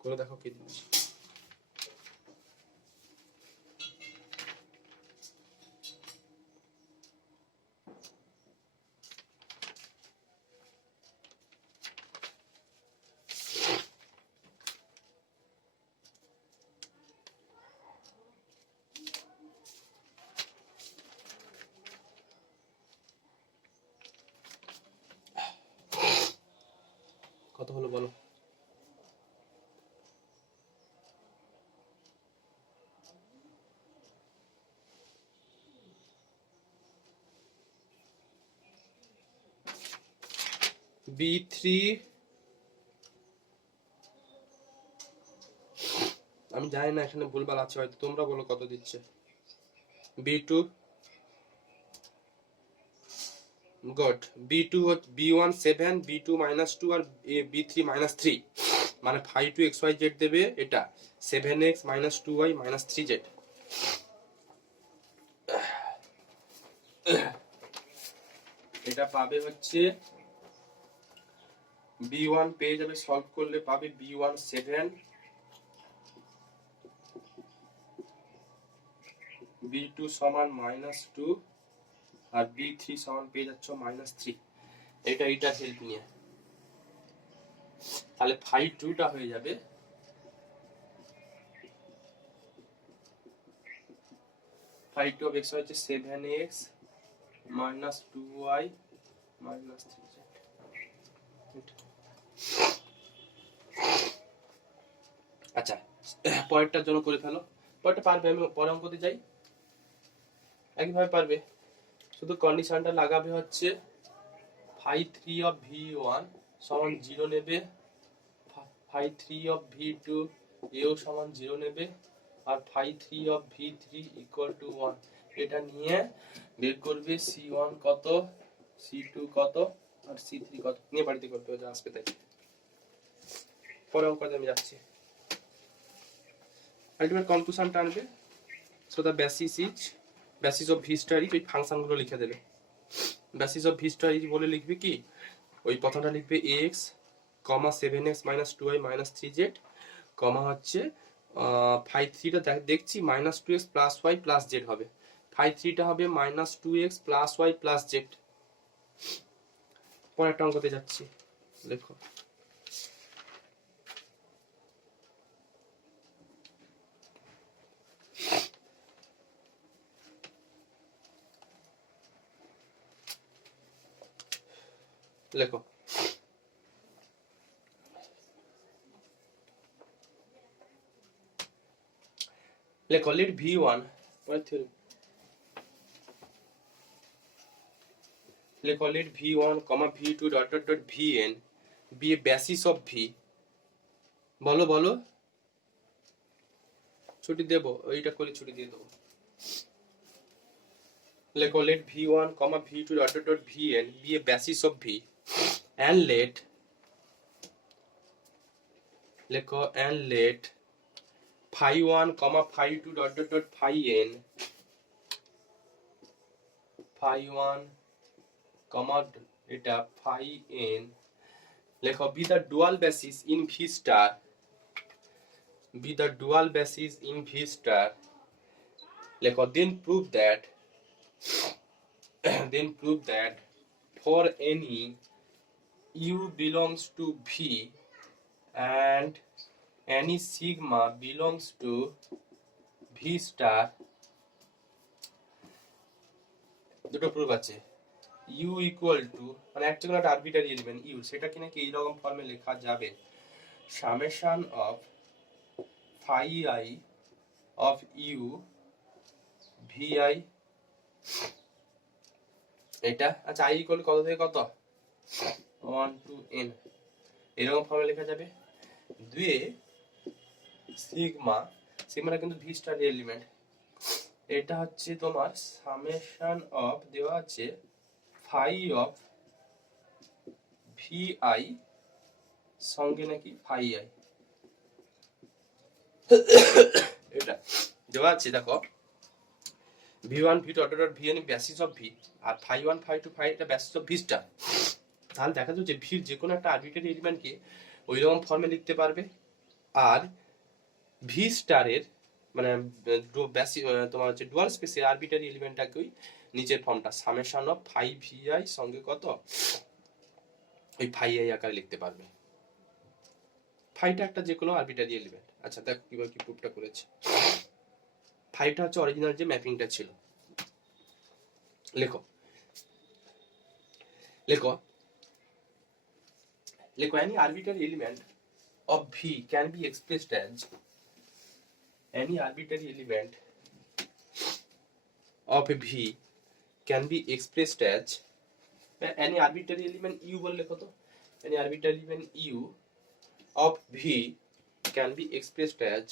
করে দেখো কি দিচ্ছি। কত হলো বলো? B3 আমি জানি না, এখানে ভুলভাল আছে হয়তো, তোমরা বলো কত দিচ্ছে। B2 good, B2 B1 7, B2 -2 আর B3 -3, মানে 5 2 xyz দেবে, এটা 7x - 2y - 3z। এটা পাবে হচ্ছে B1 পেয়ে যাবে, সলভ করলে পাবে B1 7, B2 সমান -2 আর B3 সমান পেয়ে যাচ্ছ -3। এটা হেল্প নিয়ে তাহলে phi 2 টা হয়ে যাবে phi 2 of x হচ্ছে 7x - 2y - 3z। আচ্ছা, পরেরটার জন্য করে ফেলো। পরেরটা পারবে, আমি পরে অঙ্কতে যাই, একইভাবে পারবে। শুধু কন্ডিশনটা লাগাবে হচ্ছে phi 3 of v1 সমান 0 নেবে, phi 3 of v2 এও সমান 0 নেবে, আর phi 3 of v3 equal to 1। এটা নিয়ে বের করবে c1 কত, c2 কত আর c3 কত, নিয়ে বাড়িতে করতে হবে, যা আসবে তাই। পরে অঙ্কতে আমি যাচ্ছি। আলটিমেট কনক্লুশনটা আনবে। So the basis of V star is, ওই ফাংশনগুলো লিখে দেবে। Basis of V star is বলে লিখবে কি, ওই প্রথমটা লিখবে ax, 7x - 2y - 3z, কমা হচ্ছে phi 3 টা দেখছি -2x + y + z হবে, phi 3 টা হবে -2x + y + z। পরেরটা অঙ্কতে যাচ্ছি, লেখো লেখো লেখো let v1 পরের থিওরি লেখো let v1 v2 dot dot dot vn be a basis of v বলো বলো ছুটি দেবো এইটা করে ছুটি দিয়ে দেবো লেখো let v1 v2 dot dot dot vn be a basis of v and let লেখো and let phi1 phi2 dot dot dot phi n phi1 এটা phi n লেখো be the dual basis in v star be the dual basis in v star লেখো then prove that for any u belongs to v and any sigma belongs to v star দুটো proof আছে u equal to মানে একটা কোনো arbitrary element u সেটা কি নাকি এই রকম ফর্মে লেখা যাবে summation of phi I of u vi এটা আচ্ছা i equal কত থেকে কত 1 to n এরকম ফর্মে লেখা যাবে দুয়ে সিগমাটা কিন্তু ভি স্টার এলিমেন্ট এটা হচ্ছে তোমার সামেশন অফ দেওয়া আছে ফাই অফ ভি আই সঙ্গে নাকি ফাই আই এটা দেওয়া আছে দেখো v1 v2 dot vn basis of v আর ফাই1 ফাই2 ফাই এটা বেসিস অফ ভি স্টার তাহলে দেখা যাচ্ছে ভির যে কোনো একটা আরবিটারি এলিমেন্টকে ওই রকম ফর্মে লিখতে পারবে আর ভি স্টারের মানে তোমার হচ্ছে ডুয়াল স্পেসের আরবিটারি এলিমেন্টটাকে নিচের ফর্মটা summation of phi V I সঙ্গে কত ওই ফাই আই আকারে লিখতে পারবে ফাইটা একটা যে কোনো আরবিটারি এলিমেন্ট আচ্ছা দেখো কিভাবে কি প্রুফটা করেছে ফাইটা হচ্ছে অরিজিনাল যে ম্যাপিংটা ছিল লেখো লেখো লেখো any arbitrary element of v can be expressed as any arbitrary element of v can be expressed as any arbitrary element u বল লেখো তো any arbitrary element u of v can be expressed as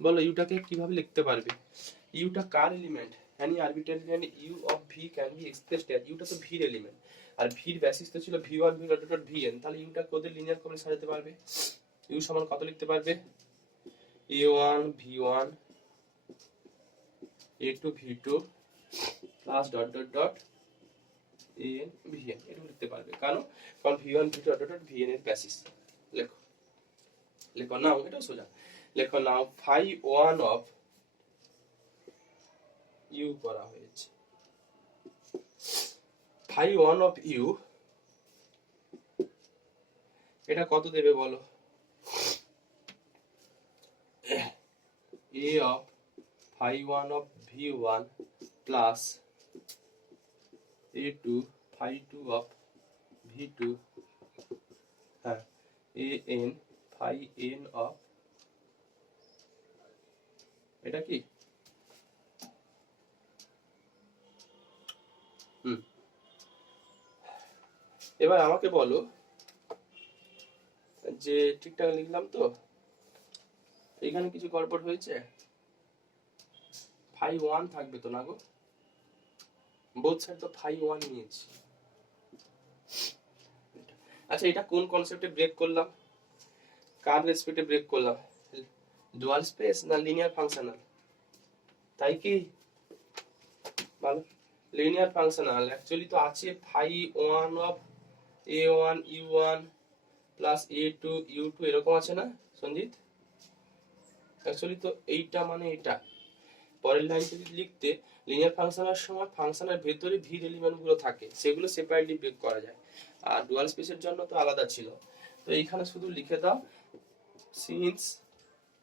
বলো ইউটাকে কিভাবে লিখতে পারবে Yuta car element any arbitrary element u of v can be expressed as ইউটা তো v এর element আর ভির বেসিস তো ছিল v1 v dot dot vn তাহলে ইউটা কোদের লিনিয়ার করে সাজাতে পারবে ইউ সমান কত লিখতে পারবে a1 v1 a2 v2 plus dot dot dot an vn এটা লিখতে পারবে কারণ v1 v2 dot dot vn এর বেসিস লেখো লেখো নাও এটা সোজা লেখো নাও phi 1 of u করা হয়েছে phi 1 of u এটা কত দেবে বলো a of phi 1 of v1 plus a2 phi 2 of v2 হ্যাঁ an phi n of এটা কি এবার আমাকে বলো যে ঠিকঠাক লিখলাম তো এখানে কিছু গড়বড় হয়েছে ফাই 1 থাকবে তো না গো বোথ সাইড তো ফাই 1 নিয়েছি আচ্ছা এটা কোন কনসেপ্টে ব্রেক করলাম কার রেসপেক্টে ব্রেক করলাম ডুয়াল স্পেস না লিনিয়ার ফাংশনাল তাই কি ভালো লিনিয়ার ফাংশনাল অ্যাকচুয়ালি তো আছে phi 1 of a1 u1 plus a2 u2 এরকম আছে না সঞ্জিত অ্যাকচুয়ালি তো এইটা মানে এটা পরের লাইন যদি লিখতে লিনিয়ার ফাংশনের সময় ফাংশনের ভেতরে ভি এলিমেন্ট গুলো থাকে সেগুলো সেপারেটলি ব্রেক করা যায় আর ডুয়াল স্পেসের জন্য তো আলাদা ছিল তো এইখানে শুধু লিখে দাও since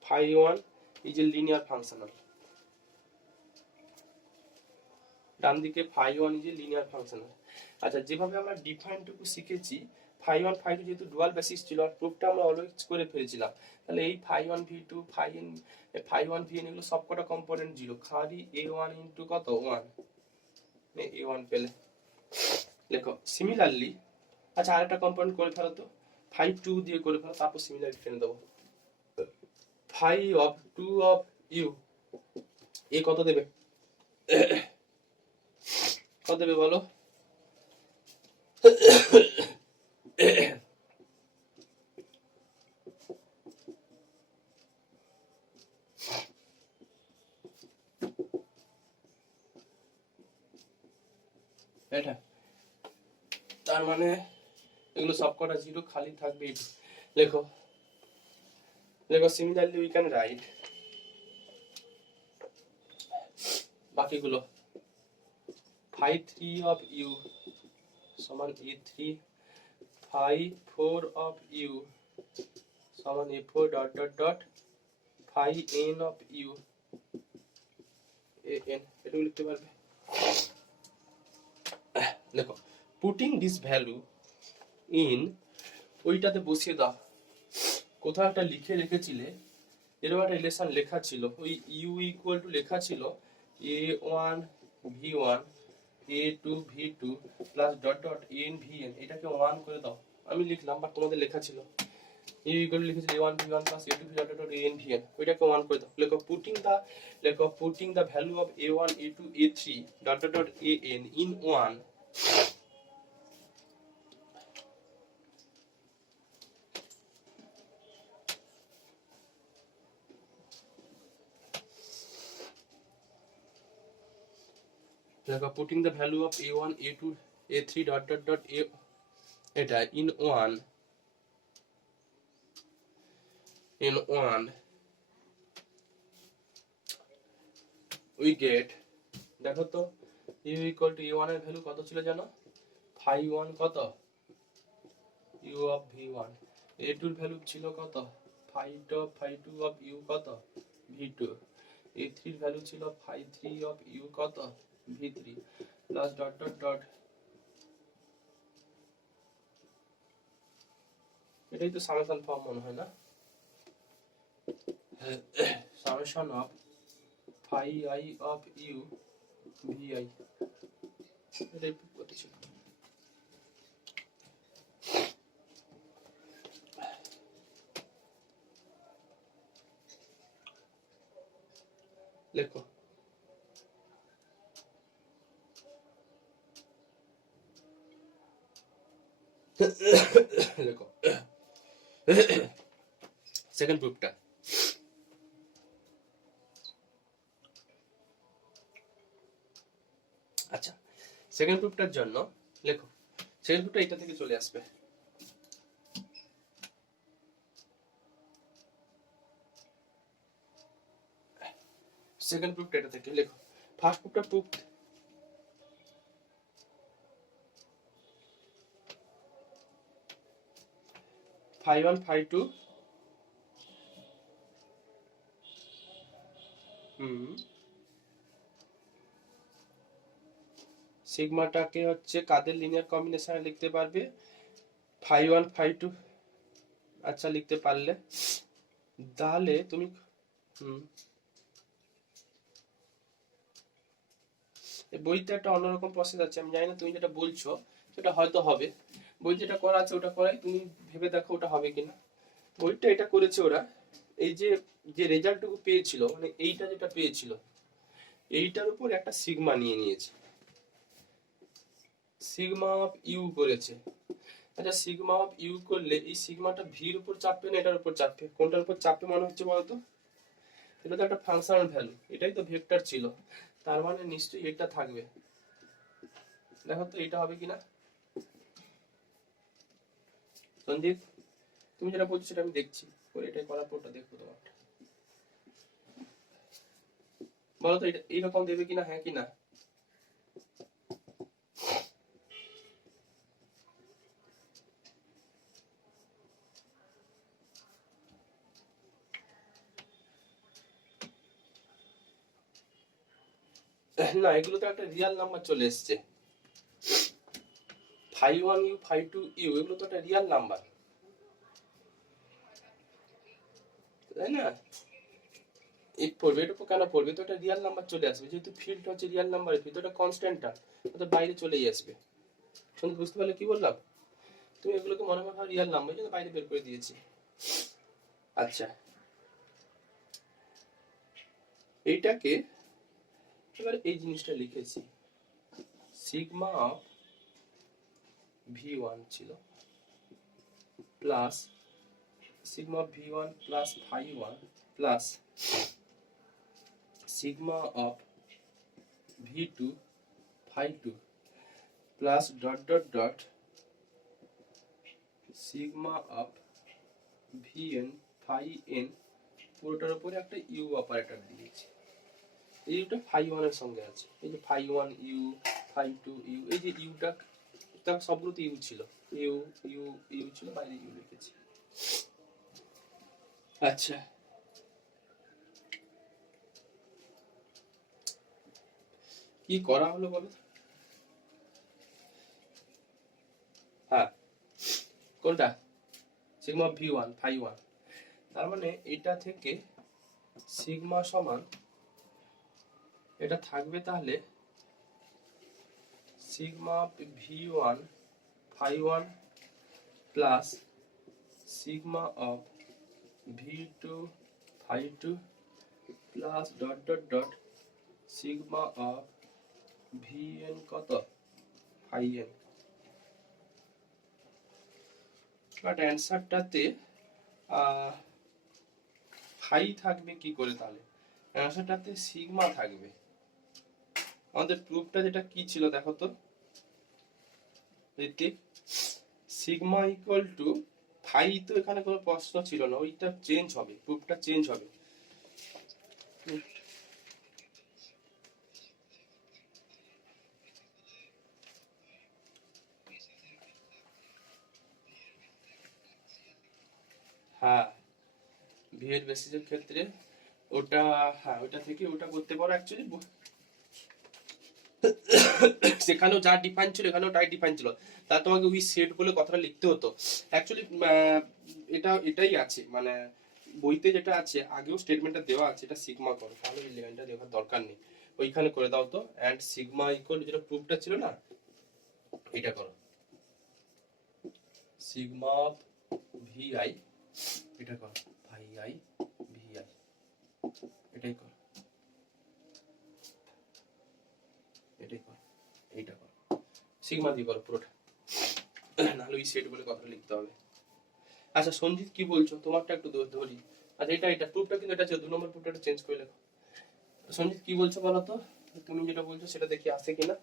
phi 1 is a linear functional ডান দিকে phi one is a linear function. আচ্ছা, যেভাবে আমরা ডিফাইনটুকু শিখেছি, ফাই ওয়ান ফাই টু যেহেতু ডুয়াল বেসিস ছিল আর প্রুফটা আমরা অলওয়েজ করে ফেলেছিলাম, তাহলে এই phi one V two phi one V N এগুলো সবকটা কম্পোনেন্ট জিরো, খালি এ ওয়ান ইন্টু কত ওয়ান, এ ওয়ান পেলে। লেখো সিমিলারলি, আচ্ছা আরেকটা কম্পোনেন্ট করে ফেলো তো, ফাই টু দিয়ে করে ফেলো, তারপর সিমিলারলি টেনে দেবো। Phi of two of U, A কত দেবে, কত দেবে বলো? এটা তার মানে এগুলো সবকটা জিরো, খালি থাকবে এটু। লেখো লেখো সিমিলারলি উই ক্যান রাইট বাকিগুলো, ফাই থ্রি অফ ইউ সমান A three, phi four of U সমান A four dot dot dot, phi N of U A N, এটুকু লিখতে পারবে। দেখো পুটিং দিস ভ্যালু ইন, ওইটাতে বসিয়ে দাও, কোথাও একটা লিখে রেখেছিলে, এরকম একটা রিলেশন লেখা ছিল, ওই ইউ ইকুয়াল টু লেখা ছিল A one V one A two V two plus dot dot N V N, এটাকে ওয়ান করে দাও। আমি লিখলাম বা তোমাদের লেখা ছিল ইউ ইকুয়াল টু লিখেছিল A one V one plus A two V dot dot N V N, ওইটাকে ওয়ান করে দাও। লেখো putting the value of A one A two A three dot dot dot A N in one, লেখো putting the value of A one A two A three dot dot dot A, এটা in one, in 1 we get, দেখো তো u equal to a1 এর value কত ছিল জানো, phi 1 কত, u of v1, a2 এর ভ্যালু ছিল কত, phi 2 of u কত, v2, a3 এর ভ্যালু ছিল phi 3 of u কত, v3 plus dot dot dot, এটাই তো সামেশন ফর্ম মনে হয় না, summation of phi I of u vi, এটাই প্রতি ছিল। লেখো লেখো সেকেন্ড প্রুফটা, আচ্ছা সেকেন্ড প্রুফটার জন্য লেখো, সেকেন্ড প্রুফটা এটা থেকে চলে আসবে, সেকেন্ড প্রুফটা এটা থেকে লেখো, ফার্স্ট প্রুফটা proof phi one phi two সিগমাটাকে হচ্ছে কাদের লিনিয়ার কম্বিনেশনে লিখতে পারবে, ফাই ওয়ান ফাই টু, আচ্ছা লিখতে পারলে তাহলে তুমি বইতে একটা অন্যরকম প্রসেস আছে, আমি জানি না তুমি যেটা বলছো সেটা হয়তো হবে, বই যেটা করা আছে ওটা করাই, তুমি ভেবে দেখো ওটা হবে কিনা। বইটা এটা করেছে ওরা, এই যে যে রেজাল্টটুকু পেয়েছিল, মানে এইটা যেটা পেয়েছিল এইটার উপর একটা সিগমা নিয়ে নিয়েছে, সিগমা অফ ইউ করেছে। আচ্ছা সিগমা অফ ইউ করলে এই সিগমাটা ভির উপর চাপবে না এটার উপর চাপবে, কোনটার উপর চাপবে মনে হচ্ছে বলতো, এটা তো একটা ফাংশনাল ভ্যালু, এটাই তো ভেক্টর ছিল, তার মানে নিশ্চয়ই এটা থাকবে। দেখো তো এটা হবে কিনা সঞ্জিত, তুমি যেটা বলছো সেটা আমি দেখছি, এটাই করার পরটা দেখবো তোমার, বলো তো এটা এইরকম দেবে কিনা, হ্যাঁ কিনা। না, এগুলো তো একটা রিয়াল নাম্বার চলে এসছে। 5 1 u 5 2 u এগুলো তো একটা রিয়াল নাম্বার, তাই না? এই পড়বে, এটা কেন পড়বে? তো একটা রিয়াল নাম্বার চলে আসবে, যেহেতু ফিল্ড হচ্ছে রিয়াল নাম্বারের ভিতরে কনস্ট্যান্ট টার্ম, তো বাইরে চলেই আসবে। শুনতে বুঝতে পারলে কি বললাম? তুমি এগুলোকে মনে মনে রিয়াল নাম্বার জন্য বাইরে বের করে দিয়েছি। আচ্ছা, এইটাকে এবার এই জিনিসটা লিখেছি, সিগমা অফ v1 ছিল plus sigma v1 plus phi1 plus sigma of v2 phi2 plus dot dot dot sigma of vn phi n, পুরোটার উপরে একটা ইউ অপারেটর দিয়েছি। এই ইউটা phi1 এর সঙ্গে আছে, এই যে phi1 ইউ, phi2 ইউ, এই যে ইউটা তার সবগুলোতে ইউ ছিল, ইউ ইউ ইউ ছিল, বাইরে ইউ লিখেছি। আচ্ছা, কি করা হলো বলো? হ্যাঁ, কোনটা? সিগমা v1 phi1, তার মানে এটা থেকে সিগমা সমান এটা থাকবে, তাহলে sigma v1 phi1 plus sigma of v2 phi2 plus dot dot dot sigma of vn কত phi n। বাট অ্যান্সারটাতে ফাই থাকবে কি করে? তাহলে অ্যান্সারটাতে সিগমা থাকবে। আমাদের প্রুফটা যেটা কি ছিল দেখো তো Hrithik, sigma equal to phi, তো এখানে কোনো প্রশ্ন ছিল না, ওইটা চেঞ্জ হবে, প্রুফটা চেঞ্জ হবে। হ্যাঁ, ভি এর বেসিসের ক্ষেত্রে ওটা, হ্যাঁ ওটা থেকে ওটা করতে পারো অ্যাকচুয়ালি। সেখানেও যা ডিফাইন ছিল এখানেও তাই ডিফাইন ছিল, তাহলে তোমাকে উই সেট বলে কথাটা লিখতে হতো অ্যাকচুয়ালি। এটাই আছে, মানে বইতে যেটা আছে আগেও স্টেটমেন্টটা দেওয়া আছে, এটা সিগমা করো, তাহলে এই লাইনটা দেওয়ার দরকার নেই, ওইখানে করে দাও তো। এন্ড সিগমা ইকুয়াল যেটা প্রুফটা ছিল না, এটা করো, সিগমা ভি আই, এটা করো ভাই আই ভি আই, এটাই করো, এটাই করো, এইটা করো, সিগমা দিয়ে করো পুরোটা, নাহলে ওই সেট বলে কথাটা লিখতে হবে। আচ্ছা সঞ্জিত কি বলছো? তোমারটা একটু ধরি। আচ্ছা এটা প্রুফটা কিন্তু এটা 2 নম্বর প্রুফটা চেঞ্জ করে লেখো। সঞ্জিত কি বলছো বলো তো, তুমি যেটা বলছো সেটা দেখি আসে কিনা।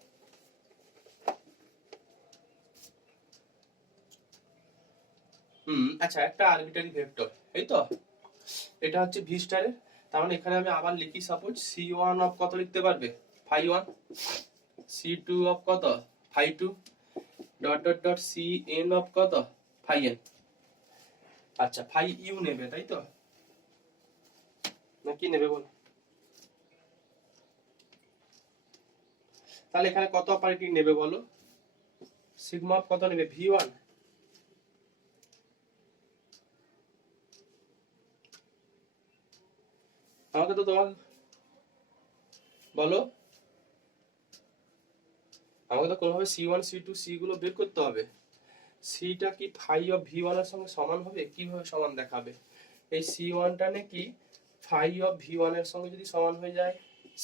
আচ্ছা, একটা আরবিটারি ভেক্টর, এই তো এটা হচ্ছে ভি স্টারের, তার মানে এখানে আমি আবার লিখি সাপোজ c1 অফ কত লিখতে পারবে phi1, c2 অফ কত phi2, dot dot dot cn of কত phi n। আচ্ছা phi u নেবে তাই তো, না কি নেবে বল? তাহলে এখানে কত অপারেটর নেবে বলো? সিগমা কত নেবে? v1। আমাকে তো তোমার বলো, আমাকে তো কোনোভাবে c1 c2 c গুলো বের করতে হবে। সিটা কি ফাই অফ v1 এর সঙ্গে সমান হবে? কিভাবে সমান দেখাবে? এই c1 টা নাকি ফাই অফ v1 এর সঙ্গে যদি সমান হয়ে যায়,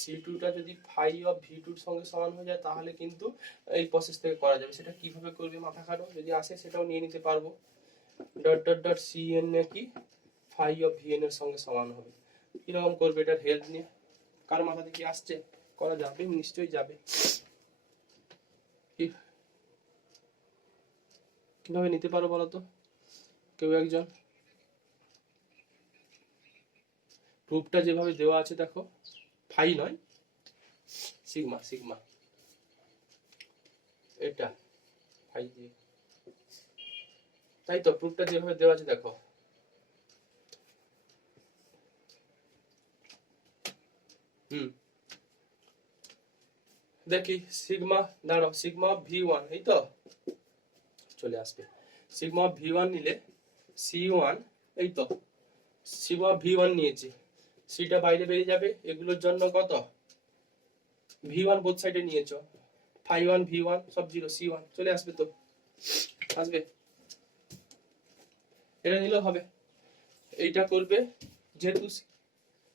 c2 টা যদি ফাই অফ v2 এর সঙ্গে সমান হয়ে যায়, তাহলে কিন্তু এই প্রসেস থেকে করা যাবে। সেটা কিভাবে করবে মাথা খাটো, যদি আসে সেটাও নিয়ে নিতে পারবো। ডট ডট ডট cn নাকি ফাই অফ vn এর সঙ্গে সমান হবে, কিরকম করবে এটার হেল্প নিয়ে? কার মাথা থেকে আসছে? করা যাবে, নিশ্চয়ই যাবে। কিভাবে নিতে পারো বলো তো কেউ একজন? প্রুফটা যেভাবে দেওয়া আছে দেখো, ফাই নয় সিগমা, সিগমা এটা ফাই দিয়ে, তাই তো প্রুফটা যেভাবে দেওয়া আছে দেখো। হুম দেখি সিগমা, দাঁড়াও, সিগমা V1, এই তো চলে আসবে। সিগমা V1 নিলে C1, এই তো সিগমা V1 নিয়েছি, সিটা বাইরে বেরিয়ে যাবে, এগুলোর জন্য কত V1 বোথ সাইডে নিয়েছো, φ1 V1 সব 0, C1 চলে আসবে, তো আসবে, এটা নিলেও হবে। এইটা করবে যেহেতু,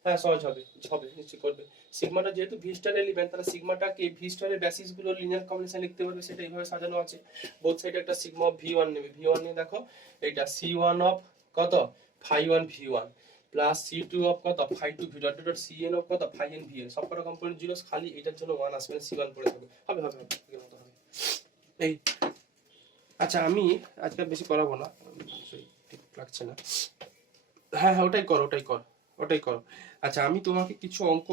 হ্যাঁ সহজ হবে, হবে নিশ্চয়ই করবে। সিগমাটা যেহেতু ভি স্টার এলিমেন্ট, তাহলে সিগমাটাকে ভি স্টারের বেসিস গুলো লিনিয়ার কম্বিনেশন লিখতে পারবে, সেটা এইভাবে সাজানো আছে। বোথ সাইডে একটা সিগমা V1 নেবে, V1 নিয়ে দেখো এটা C1 অফ কত φ1 V1 প্লাস C2 অফ কত φ2 V dot dot Cn of কত φn Vn, সবকটা কম্পোনেন্ট জিরো, খালি এটার জন্য 1 আসবে, C1 পড়ে থাকবে, হবে হবে হবে, এর মতো হবে। এই আচ্ছা, আমি আজকে বেশি করাবো না, ঠিক লাগছে না। হ্যাঁ হ্যাঁ, ওটাই কর, ওটাই কর, ওটাই কর। আচ্ছা, আমি তোমাকে কিছু অঙ্ক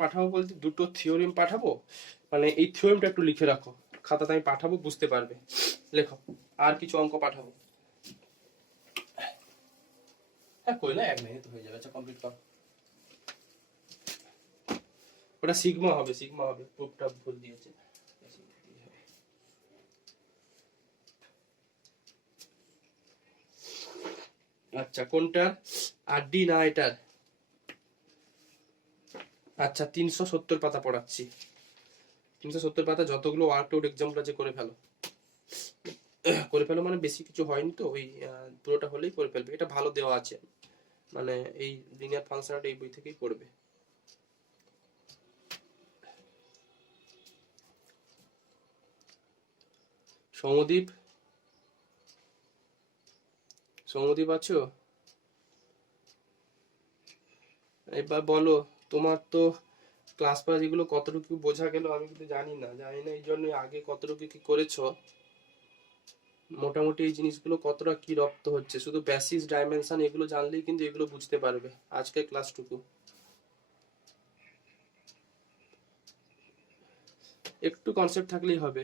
পাঠাবো বলতে দুটো থিওরেম পাঠাবো, মানে এই থিওরেমটা একটু লিখে রাখো, খাতাতে আমি পাঠাবো, বুঝতে পারবে, লেখো। আর কিছু অঙ্ক পাঠাবো, হ্যাঁ কইলা 1 মিনিট হয়ে যাবে, আচ্ছা কমপ্লিট কর। ওটা সিগমা হবে, সিগমা হবে, প্রুফটা ভুল দিয়েছে। আচ্ছা, কোনটার আর ডি না এটার? আচ্ছা, 370 পাতা পড়াচ্ছি, 370 পাতা, যতগুলো ওয়ার্কআউট এক্সাম্পল আছে করে ফেলো, করে ফেলো, মানে বেশি কিছু হয়নি তো, ওই পুরোটা হলেই করে ফেলবে, এটা ভালো দেওয়া আছে, মানে এই লিনিয়ার ফাংশনটা এই বই থেকেই পড়বে। সৌমদীপ, সৌমদীপ আছো? এবার বলো, তোমার তো ক্লাস পাস এগুলো কতটুকু বোঝা গেল আমি কিন্তু জানি না, এই জন্য আগে কতটুকু কি করেছো, মোটামুটি এই জিনিসগুলো কতটা কি রপ্ত হচ্ছে, শুধু বেসিস ডাইমেনশন এগুলো জানলেই কিন্তু এগুলো বুঝতে পারবে আজকের ক্লাসটুকু। একটু কনসেপ্ট থাকলেই হবে।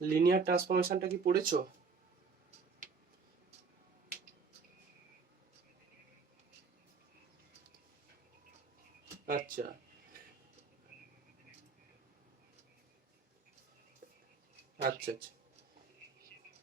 লিনিয়ার ট্রান্সফরমেশনটা কি পড়েছো? আচ্ছা আচ্ছা আচ্ছা,